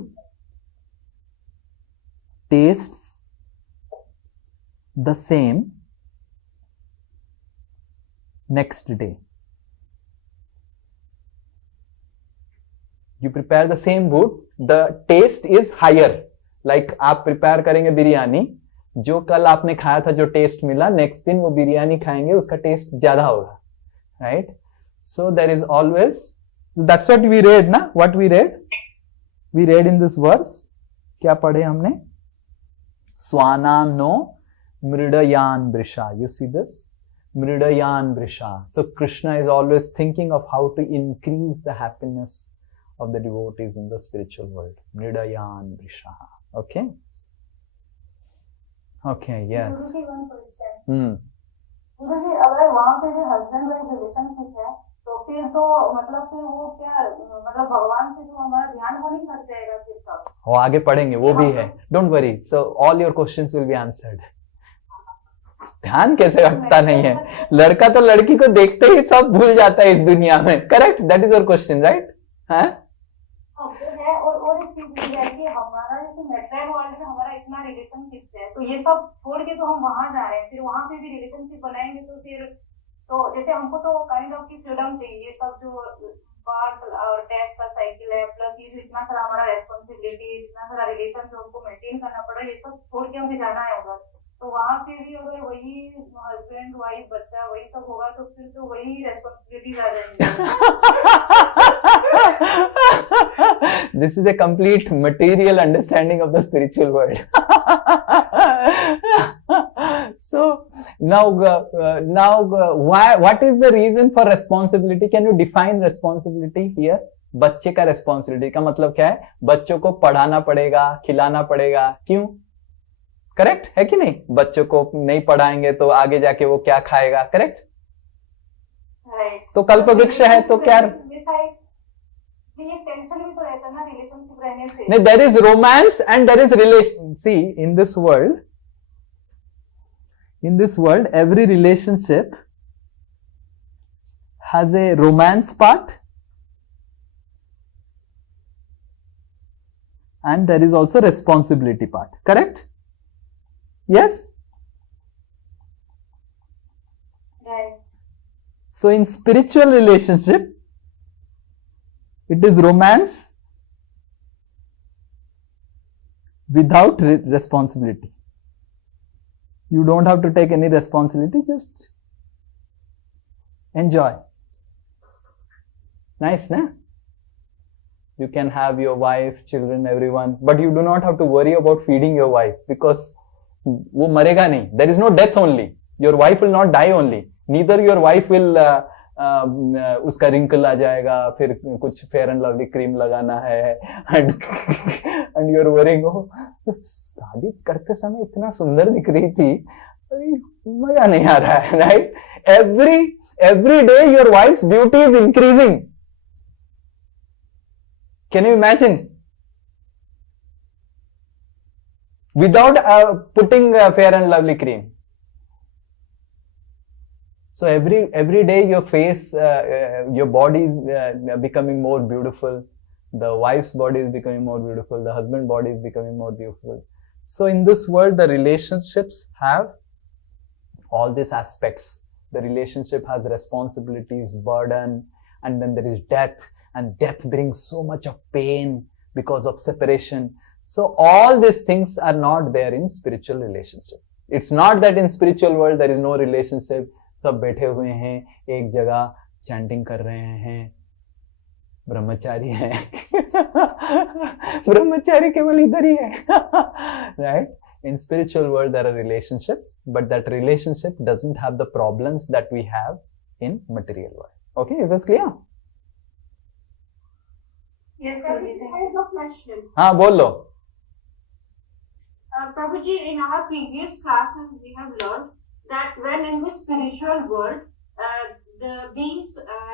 tastes the same next day. You prepare the same food, the taste is higher. Like आप prepare करेंगे बिरयानी, जो कल आपने खाया था जो test मिला, next दिन वो बिरयानी खाएंगे, उसका टेस्ट ज्यादा होगा, right? So there is always, so that's what we read, na? What we read? We read in this verse, क्या पढ़े हमने? Swanam no mridayan brisha. You see this? Mridayan brisha. So Krishna is always thinking of how to increase the happiness of the devotees in the spiritual world. Mridayan brisha. Okay? Okay, yes. Guruji, one question. गुरुजी, अगर वहाँ पे जो husband wife relationship है, तो फिर तो मतलब फिर वो क्या, मतलब भगवान से जो हमारा ध्यान वो नहीं हट जाएगा फिर तब? वो आगे पढ़ेंगे, वो भी है. Don't worry. So all your questions will be answered. ध्यान कैसे हटता नहीं है? लड़का तो लड़की को देखते ही सब भूल जाता है इस दुनिया में. Correct? That is your question, right? हाँ? है. और एक चीज ये है कि हमारा जैसे मेट्राइल वर्ल्ड में हमारा इतना रिलेशनशिप है, तो ये सब छोड़ के तो हम वहाँ जा रहे हैं, फिर वहाँ पे भी रिलेशनशिप बनाएंगे तो फिर तो जैसे हमको तो काइंड ऑफ की फ्रीडम चाहिए. ये सब जो बर्थ और डेथ का साइकिल है, प्लस ये जो इतना सारा हमारा रेस्पॉन्सिबिलिटी, इतना सारा रिलेशन जो हमको मेंटेन करना पड़ रहा है, ये सब छोड़ के हमें जाना है उधर. तो वहाँ पे भी अगर वही हस्बैंड वाइफ बच्चा वही सब होगा तो फिर तो वही रेस्पॉन्सिबिलिटीज आ जाएंगी. This is a complete material understanding of the spiritual world. So now, what is the reason for responsibility? Can you define responsibility here? बच्चे का responsibility का मतलब क्या है? बच्चों को पढ़ाना पड़ेगा, खिलाना पड़ेगा. क्यों? करेक्ट है कि नहीं? बच्चों को नहीं पढ़ाएंगे तो आगे जाके वो क्या खाएगा? करेक्ट? तो कल्पवृक्ष है तो क्या? ये टेंशन भी तो रहता है ना रिलेशनशिप रहने से. नहीं, there is romance and there is relation. See, in this world, every relationship has a romance part and there is also responsibility part. Correct? Yes? Right. So in spiritual relationship, it is romance without responsibility. You don't have to take any responsibility, just enjoy. Nice, na? You can have your wife, children, everyone, but you do not have to worry about feeding your wife because वो मरेगा नहीं. There is no death only. Your wife will not die only. Neither your wife will उसका wrinkle आ जाएगा, फिर कुछ fair and Lovely cream लगाना है and your worrying. शादी करते समय इतना सुंदर दिख रही थी, मजा नहीं आ रहा है. Right? Every day your wife's beauty is increasing. Can you imagine? Without putting Fair and Lovely cream. So every day your face, your body is becoming more beautiful. The wife's body is becoming more beautiful. The husband's body is becoming more beautiful. So in this world, the relationships have all these aspects. The relationship has responsibilities, burden, and then there is death. And death brings so much of pain because of separation. So all these things are not there in spiritual relationship. It's not that in spiritual world there is no relationship. सब बैठे हुए हैं एक जगह, chanting कर रहे हैं, ब्रह्मचारी हैं. ब्रह्मचारी केवल इधर ही है. Right? In spiritual world there are relationships, but that relationship doesn't have the problems that we have in material world. Okay, is this clear? Yes, Prabhuji, I have a question. हाँ, बोल लो. Prabhuji, in our previous classes we have learned that when in the spiritual world, the beings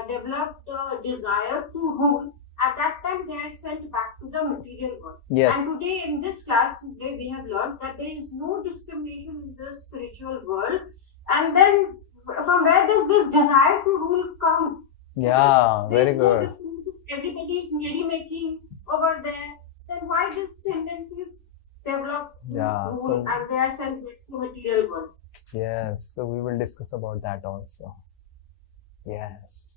develop the desire to rule, at that time they are sent back to the material world. Yes. And today in this class, we have learned that there is no discrimination in the spiritual world. And then from where does this desire to rule come? Yeah, very good. Everybody is merry making over there. Then why this tendencies develop to rule and they are sent back to material world? Yes, so we will discuss about that also. Yes.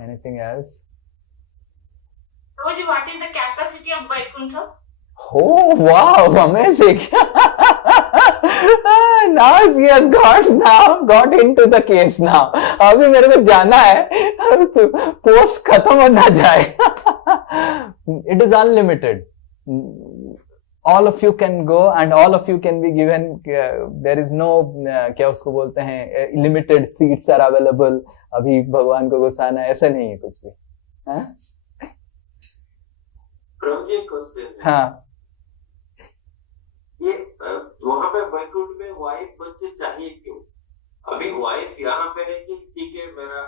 Anything else? Prabhuji, what is the capacity of Vaikuntha? Oh, wow, amazing. Now he has got into the case now. अभी मेरे को जाना है, post खत्म हो ना जाए. It is unlimited. All of you can go and all of you can be given. There is no क्या उसको बोलते हैं, limited seats are available. अभी भगवान को घुसाना है, ऐसा नहीं है कुछ भी. हाँ? प्रभु जी, क्वेश्चन है. हाँ. ये वहाँ पे वैकुंठ में वाइफ बच्चे चाहिए क्यों? अभी वाइफ यहाँ पे है कि ठीक है, मेरा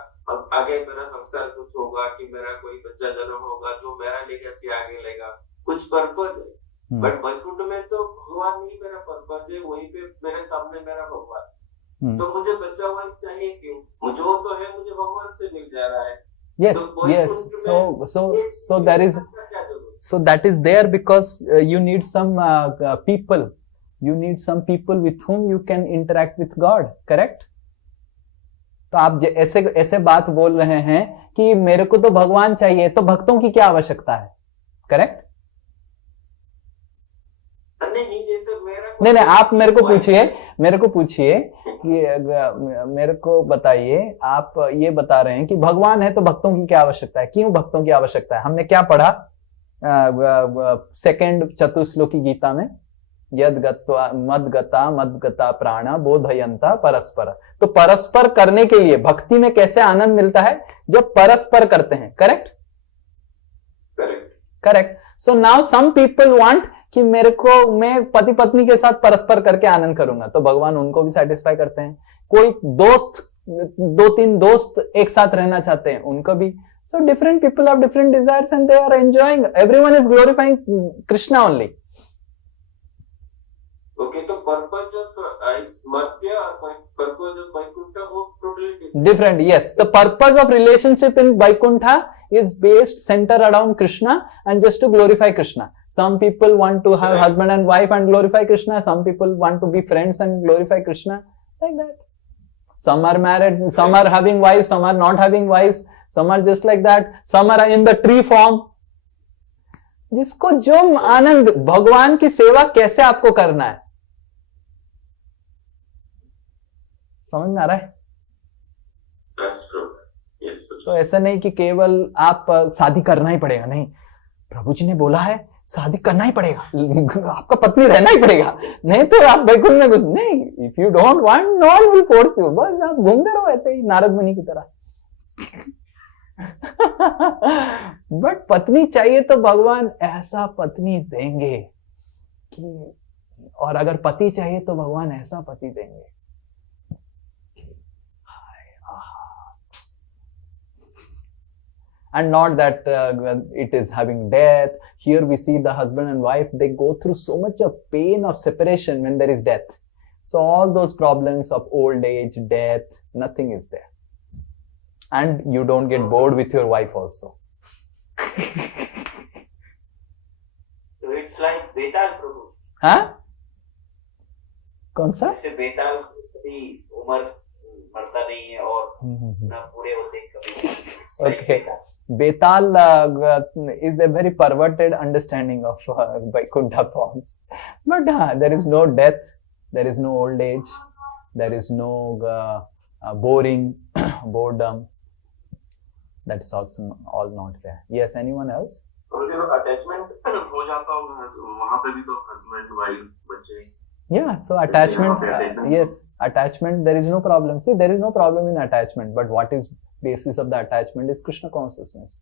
आगे मेरा संसार कुछ होगा, कि मेरा कोई बच्चा जन्म होगा जो मेरा लेगेसी आगे लेगा, कुछ पर्पज है. बट वैकुंठ में तो भगवान ही मेरा पर्पज है, वहीं पे मेरे सामने मेरा भगवान. तो मुझे बच्चा वाइफ चाहिए क्यों? मुझे वो तो है, मुझे भगवान से मिल जा रहा है. Yes, yes. So there is. So that is there because you need some people. You need some people with whom you can interact with God. Correct? तो आप ऐसे बात बोल रहे हैं कि मेरे को तो भगवान चाहिए, तो भक्तों की क्या आवश्यकता है? करेक्ट? नहीं, आप मेरे को पूछिए कि मेरे को बताइए, आप ये बता रहे हैं कि भगवान है तो भक्तों की क्या आवश्यकता है? क्यों भक्तों की आवश्यकता है? हमने क्या पढ़ा सेकंड चतुश्लोकी गीता में? यद गत्वा मद्गता प्राणा बोधयंता परस्पर. तो परस्पर करने के लिए भक्ति में कैसे आनंद मिलता है? जब परस्पर करते हैं. Correct. So now some people want कि मेरे को, मैं पति पत्नी के साथ परस्पर करके आनंद करूंगा, तो भगवान उनको भी सेटिस्फाई करते हैं. कोई दोस्त, 2-3 दोस्त एक साथ रहना चाहते हैं, उनको भी. So different people have different desires and they are enjoying. Everyone is glorifying Krishna only. Okay, तो पर्पज ऑफ मर्त्य और पर्पज ऑफ वैकुंठ वो totally different. Yes, the purpose of relationship in Vaikuntha is based center around Krishna and just to glorify Krishna. Some people want to have husband and wife and glorify Krishna. Some people want to be friends and glorify Krishna, like that. Some are married, some are having wives, some are not having wives, some are just like that, some are in the tree form. जिसको जो आनंद, भगवान की सेवा कैसे आपको करना है, समझ में आ रहा है? तो ऐसा नहीं कि केवल आप शादी करना ही पड़ेगा. नहीं, प्रभु जी ने बोला है शादी करना ही पड़ेगा, आपका पत्नी रहना ही पड़ेगा, नहीं तो आप वैकुंठ में घुस. नहीं, if you don't want, no one will force you. बस आप घूमते रहो ऐसे ही नारद मुनि की तरह. बट पत्नी चाहिए तो भगवान ऐसा पत्नी देंगे कि, और अगर पति चाहिए तो भगवान ऐसा पति देंगे. And not that it is having death. Here we see the husband and wife, they go through so much of pain of separation when there is death. So all those problems of old age, death, nothing is there. And you don't get bored with your wife also. So it's like बेताल प्रभु. हाँ? कौन सा? जैसे बेताल कभी उम्र मरता नहीं है और ना पूरे होते कभी. Okay. Betal is a very perverted understanding of Vaikuntha forms. But there is no death, there is no old age, there is no boredom. That is also all not there. Yes, anyone else? Attachment हो जाता होगा वहाँ पे भी, तो husband wife बच्चे. Yeah, so attachment, yes, attachment, there is no problem. See, there is no problem in attachment, but what is basis of the attachment is Krishna consciousness.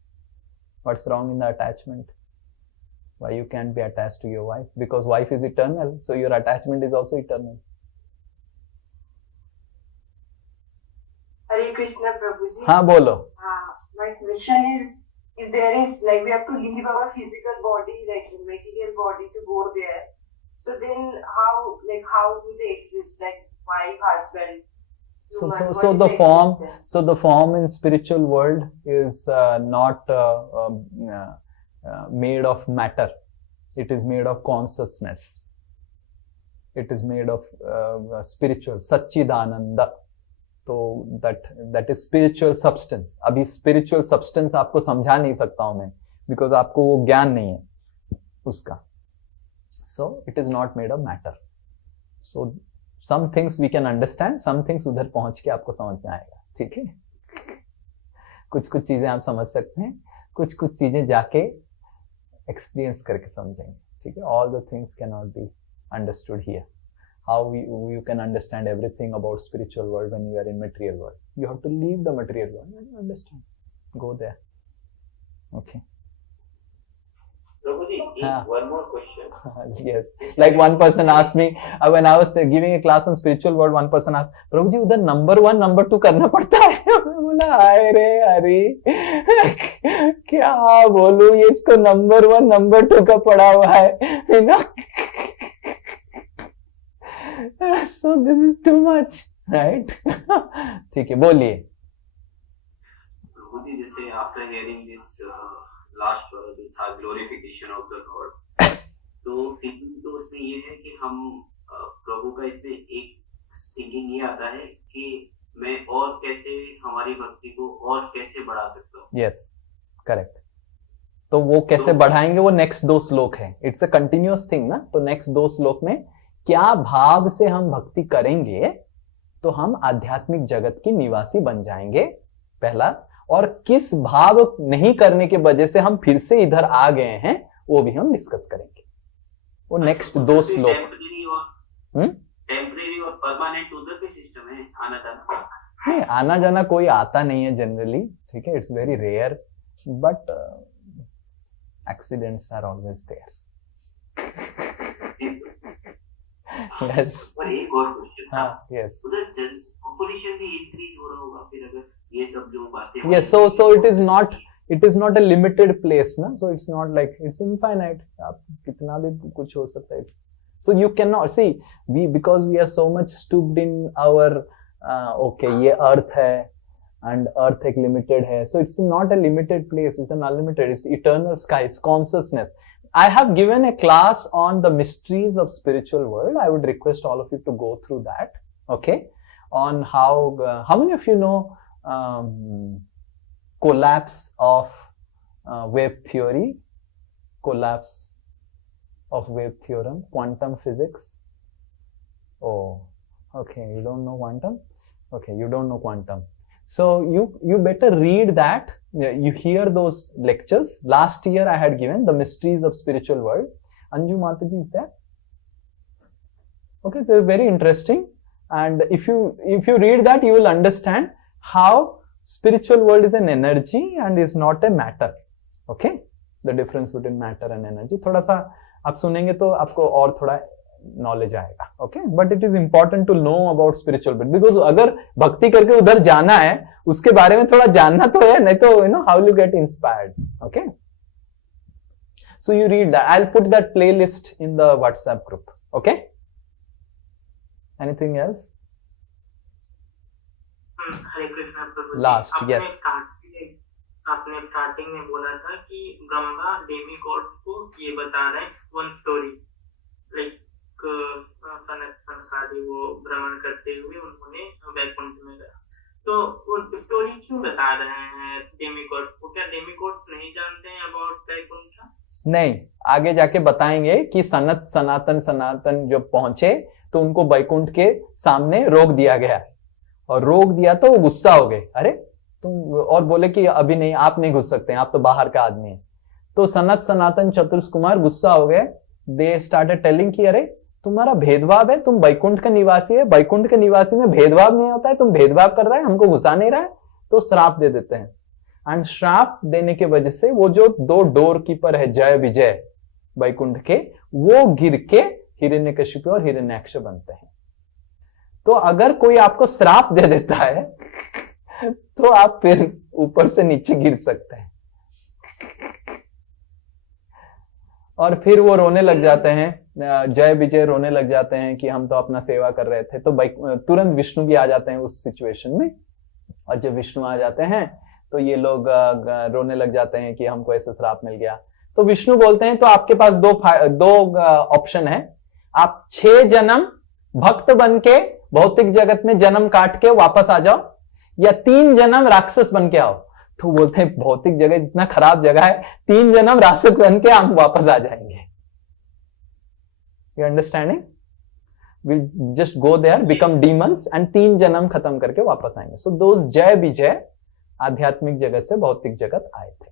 What's wrong in the attachment? Why you can't be attached to your wife? Because wife is eternal, so your attachment is also eternal. Hare Krishna Prabhuji. हाँ बोलो. My question is, if there is, like, we have to leave our physical body, like material body, to go there, so then how do they exist, like wife, husband? So the form in spiritual world is not made of matter. It is made of consciousness. It is made of spiritual Satchidananda. So that is spiritual substance. अभी spiritual substance आपको समझा नहीं सकता हूँ मैं, because आपको वो ज्ञान नहीं है उसका. So it is not made of matter. So some things we can understand, some things उधर पहुंच के आपको समझ में आएगा. ठीक है? कुछ चीजें आप समझ सकते हैं, कुछ चीजें जाके एक्सपीरियंस करके समझेंगे, ठीक है. All the things can not be understood here. How you can understand everything about spiritual world when you are in material world. You have to leave the material world and understand. Go there. Okay. Prabhuji, one more question. Yes. Like one person asked me when I was giving a class on spiritual world. One person asked, "Prabhuji, उधर number 1, number 2 करना पड़ता है?" मैं बोला, अरे क्या बोलूं, ये इसको number 1, number 2 का पढ़ा हुआ है, you know? So this is too much, right? ठीक है, बोलिए. प्रभुजी, जैसे after hearing this last word जो था glorification of the Lord, तो thinking तो उसमें ये है कि हम प्रभु का इसमें एक thinking ये आता है कि मैं और कैसे हमारी भक्ति को और कैसे बढ़ा सकता हूँ. Yes, correct. तो वो कैसे बढ़ाएंगे, वो नेक्स्ट 2 श्लोक है. इट्स अ कंटिन्यूअस थिंग ना. तो नेक्स्ट 2 श्लोक में क्या भाव से हम भक्ति करेंगे तो हम आध्यात्मिक जगत की निवासी बन जाएंगे, पहला. और किस भाव नहीं करने के वजह से हम फिर से इधर आ गए हैं, वो भी हम डिस्कस करेंगे. वो नेक्स्ट 2 श्लोक. टेम्परेरी और परमानेंट उधर भी सिस्टम है आना जाना? नहीं, आना जाना कोई आता नहीं है जनरली, ठीक है. It's very rare, but accidents are always there. Yes. और एक और क्वेश्चन था. Yes. उधर पॉपुलेशन भी इंक्रीज हो रहा होगा फिर अगर ये सब जो बातें. Yes, so it is not a limited place ना, so it's not like it's infinite. आप कितना भी कुछ हो सकता है. So you cannot see because we are so much stooped in our okay, ये अर्थ है and earth एक limited है, so it's not a limited place, it's an unlimited, it's eternal sky, it's consciousness. I have given a class on the mysteries of spiritual world. I would request all of you to go through that. Okay, on how many of you know collapse of wave theory, collapse of wave theorem, quantum physics? Oh, okay, you don't know quantum? Okay, you don't know quantum. So you better read that. You hear those lectures. Last year I had given the mysteries of spiritual world. Anju Mataji is there. Okay, they're very interesting. And if you read that, you will understand how spiritual world is an energy and is not a matter. Okay, the difference between matter and energy. थोड़ा सा आप सुनेंगे तो आपको और थोड़ा knowledge आएगा. Okay, but it is important to know about spiritual world, because अगर भक्ति करके उधर जाना है, उसके बारे में थोड़ा जानना तो है, नहीं तो you know how you get inspired. Okay, so you read that. I will put that playlist in the WhatsApp group. Okay, anything else? Hare Krishna Prabhu. Last, yes. आपने स्टार्टिंग में बोला था कि ब्रह्मा डेमीगॉड्स को ये बता रहे हैं वन स्टोरी, लाइक संसारी वो भ्रमण करते हुए उन्होंने वैकुंठ में गया. तो वो स्टोरी क्यों बता रहे हैं डेमीगॉड्स को? क्या डेमीगॉड्स नहीं जानते हैं अबाउट वैकुंठ? नहीं, आगे जाके बताएंगे कि सनातन जब पहुंचे तो उनको वैकुंठ के सामने रोक दिया गया, और रोक दिया तो वो गुस्सा हो गए. अरे तुम, और बोले कि अभी नहीं, आप नहीं घुस सकते, आप तो बाहर का आदमी है. तो सनातन चतुर्थ कुमार गुस्सा हो गए. दे स्टार्टेड टेलिंग कि अरे तुम्हारा भेदभाव है, तुम वैकुंठ का निवासी है, वैकुंठ के निवासी में भेदभाव नहीं होता है, तुम भेदभाव कर रहा है, हमको घुसा नहीं रहा है. तो श्राप दे देते हैं. एंड श्राप देने के वजह से वो जो 2 डोर कीपर है जय विजय वैकुंठ के, वो गिर के हिरण्यकशिपु और हिरण्याक्ष बनते हैं. तो अगर कोई आपको श्राप दे देता है तो आप फिर ऊपर से नीचे गिर सकते हैं. और फिर वो रोने लग जाते हैं, जय विजय रोने लग जाते हैं कि हम तो अपना सेवा कर रहे थे. तो तुरंत विष्णु भी आ जाते हैं उस सिचुएशन में. और जब विष्णु आ जाते हैं तो ये लोग रोने लग जाते हैं कि हमको ऐसे श्राप मिल गया. तो विष्णु बोलते हैं तो आपके पास दो ऑप्शन है. आप 6 जन्म भक्त बन के भौतिक जगत में जन्म काट के वापस आ जाओ, या 3 जन्म राक्षस बन के आओ. तो बोलते हैं भौतिक जगह इतना खराब जगह है, 3 जन्म राक्षस बन के हम वापस आ जाएंगे. You understanding? Will just go there, become demons, and 3 जन्म खत्म करके वापस आएंगे. सो दोज जय विजय आध्यात्मिक जगत से भौतिक जगत आए थे.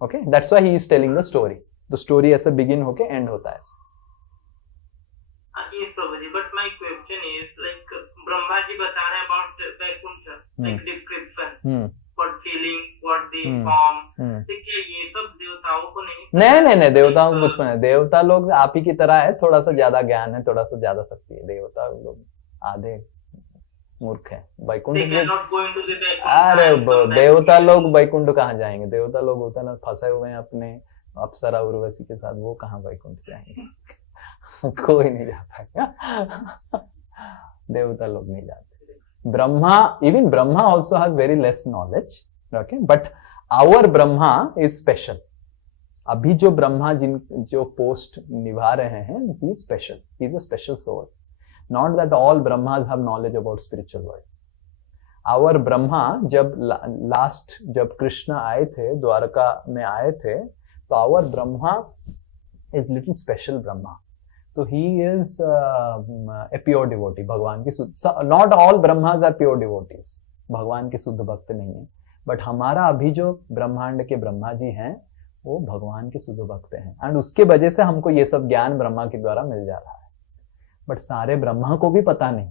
Okay, that's why he is telling the story. तो स्टोरी ऐसे बिगिन होके एंड होता है। Yes, Prabhuji, but my question is like Brahma ji बता रहे हैं about Vaikuntha, like description, what feeling, what the form, तो क्या ये सब देवताओं को नहीं? नहीं, देवताओं को कुछ नहीं। देवता लोग आप ही की तरह है, थोड़ा सा ज्यादा ज्ञान है, थोड़ा सा ज्यादा शक्ति है। देवता लोग आधे मूर्ख है। वैकुंठ अरे देवता लोग वैकुंठ कहाँ जाएंगे? देवता लोग होता ना फंसे हुए हैं अपने अप्सरा उर्वशी के साथ, वो कहाँ वैकुंठ जाएंगे? कोई नहीं जा पाएगा। देवता लोग नहीं जाते। Brahma, even Brahma also has very less knowledge, okay, but our Brahma is special. अभी जो ब्रह्मा जो पोस्ट निभा रहे हैं, he is special, he is a special soul. Not that all Brahmas have knowledge about spiritual world. Our Brahma जब कृष्ण आए थे, द्वारका में आए थे, तो our Brahma is little special Brahma. तो he is a pure devotee, भगवान की शुद्ध। Not all Brahmas are pure devotees, भगवान के शुद्ध भक्त नहीं है, बट हमारा अभी जो ब्रह्मांड के ब्रह्मा जी हैं वो भगवान के शुद्ध भक्त हैं, एंड उसके वजह से हमको ये सब ज्ञान ब्रह्मा के द्वारा मिल जा रहा है। बट सारे ब्रह्मा को भी पता नहीं।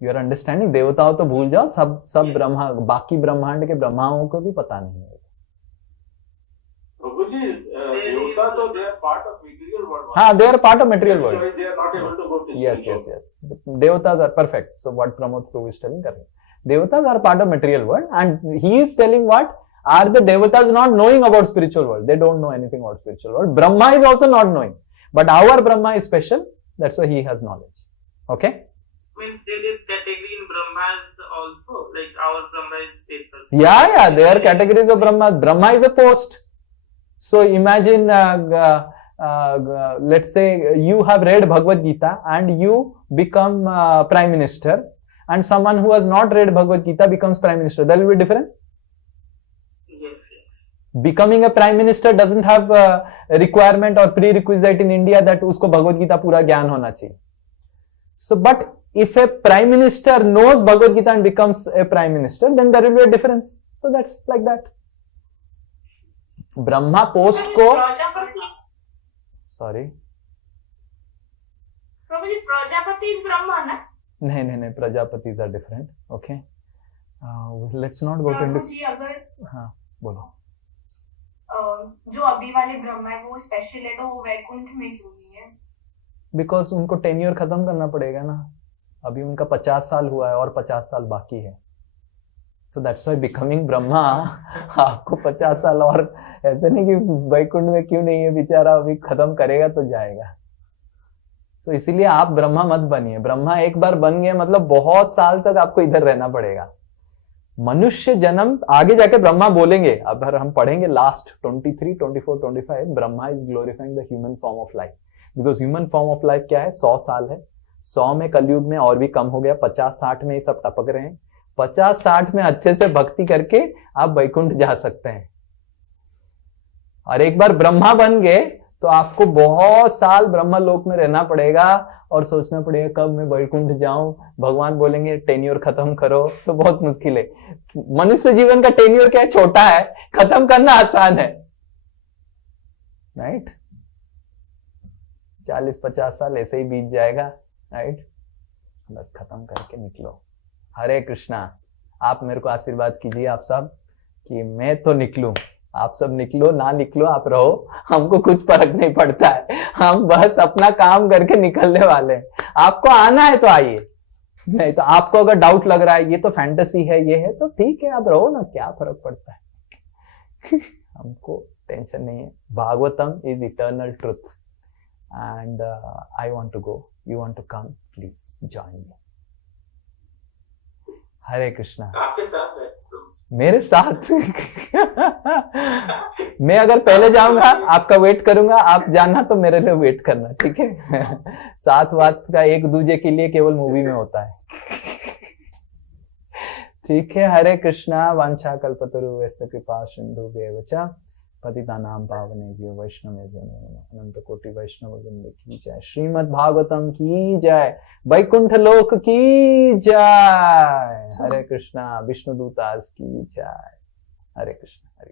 You are understanding? देवताओं तो भूल जाओ, सब ब्रह्मा, बाकी ब्रह्मांड के ब्रह्माओं को भी पता नहीं है। देवता तो they are part of material world. हाँ, they are part of material world. They are not able to go to yes. Devatas are perfect. So what Pramod Prabhu is telling, correct. Devatas are part of material world, and he is telling what are the devatas not knowing about spiritual world? They don't know anything about spiritual world. Brahma is also not knowing, but our Brahma is special. That's why he has knowledge. Okay. Means there is category in Brahmas also, like our Brahma is special. Yeah. There are categories of Brahma. Brahma is a post. So imagine, let's say you have read Bhagavad Gita and you become Prime Minister, and someone who has not read Bhagavad Gita becomes Prime Minister. There will be a difference? Yes. Becoming a Prime Minister doesn't have a requirement or prerequisite in India that usko Bhagavad Gita pura gyan hona chahiye. So, but if a Prime Minister knows Bhagavad Gita and becomes a Prime Minister, then there will be a difference. So that's like that. Brahma post को sorry Prajapati is Brahma ना? नहीं, Prajapatis are different. Okay, let's not go to जी। अगर हाँ बोलो, जो अभी वाले ब्रह्मा है वो स्पेशल है, तो वो वैकुंठ में क्यों नहीं है? बिकॉज उनको टेन्योर खत्म करना पड़ेगा ना। अभी उनका 50 साल हुआ है और 50 साल बाकी है। So that's why becoming Brahma, आपको 50 साल और, ऐसे नहीं कि वैकुंठ में क्यों नहीं है बेचारा, अभी खत्म करेगा तो जाएगा। तो इसीलिए आप ब्रह्मा मत बनिए। ब्रह्मा एक बार बन गए मतलब बहुत साल तक आपको इधर रहना पड़ेगा। मनुष्य जन्म आगे जाके ब्रह्मा बोलेंगे। अब हम पढ़ेंगे last 23, 24, 25, Brahma is glorifying the human form of life, because human form of life क्या है? 100 साल है। 100 में कलयुग में और भी कम हो गया, 50-60 में ये सब टपक रहे हैं। 50-60 में अच्छे से भक्ति करके आप वैकुंठ जा सकते हैं। और एक बार ब्रह्मा बन गए तो आपको बहुत साल ब्रह्मा लोक में रहना पड़ेगा और सोचना पड़ेगा कब मैं वैकुंठ जाऊं। भगवान बोलेंगे टेन्योर खत्म करो, तो बहुत मुश्किल है। मनुष्य जीवन का टेन्योर क्या है? छोटा है, खत्म करना आसान है, राइट? 40-50 साल ऐसे ही बीत जाएगा, राइट? बस खत्म करके निकलो। हरे कृष्णा। आप मेरे को आशीर्वाद कीजिए आप सब कि मैं तो निकलूं, आप सब निकलो, ना निकलो आप रहो, हमको कुछ फर्क नहीं पड़ता है। हम बस अपना काम करके निकलने वाले हैं। आपको आना है तो आइए, नहीं तो आपको अगर डाउट लग रहा है ये तो फैंटेसी है, ये है, तो ठीक है आप रहो ना, क्या फर्क पड़ता है। हमको टेंशन नहीं है। Bhagavatam is eternal truth and I want to go, you want to come, please join me. Hare Krishna. आपके साथ है? मेरे साथ मैं अगर पहले जाऊंगा आपका वेट करूंगा, आप जाना तो मेरे लिए वेट करना, ठीक है? साथ वात का एक दूजे के लिए केवल मूवी में होता है, ठीक है? हरे कृष्णा। वांछा कल्पतरुभ्यश्च कृपा सिन्धुभ्येव च पतितानां पावनेभ्यो वैष्णवेभ्यो नमो नमः। अनंत कोटि वैष्णव वृंद की जय। श्रीमद् भागवतम की जय। वैकुंठ लोक की जय। हरे कृष्णा। विष्णु दूतास की जय। हरे कृष्णा। हरे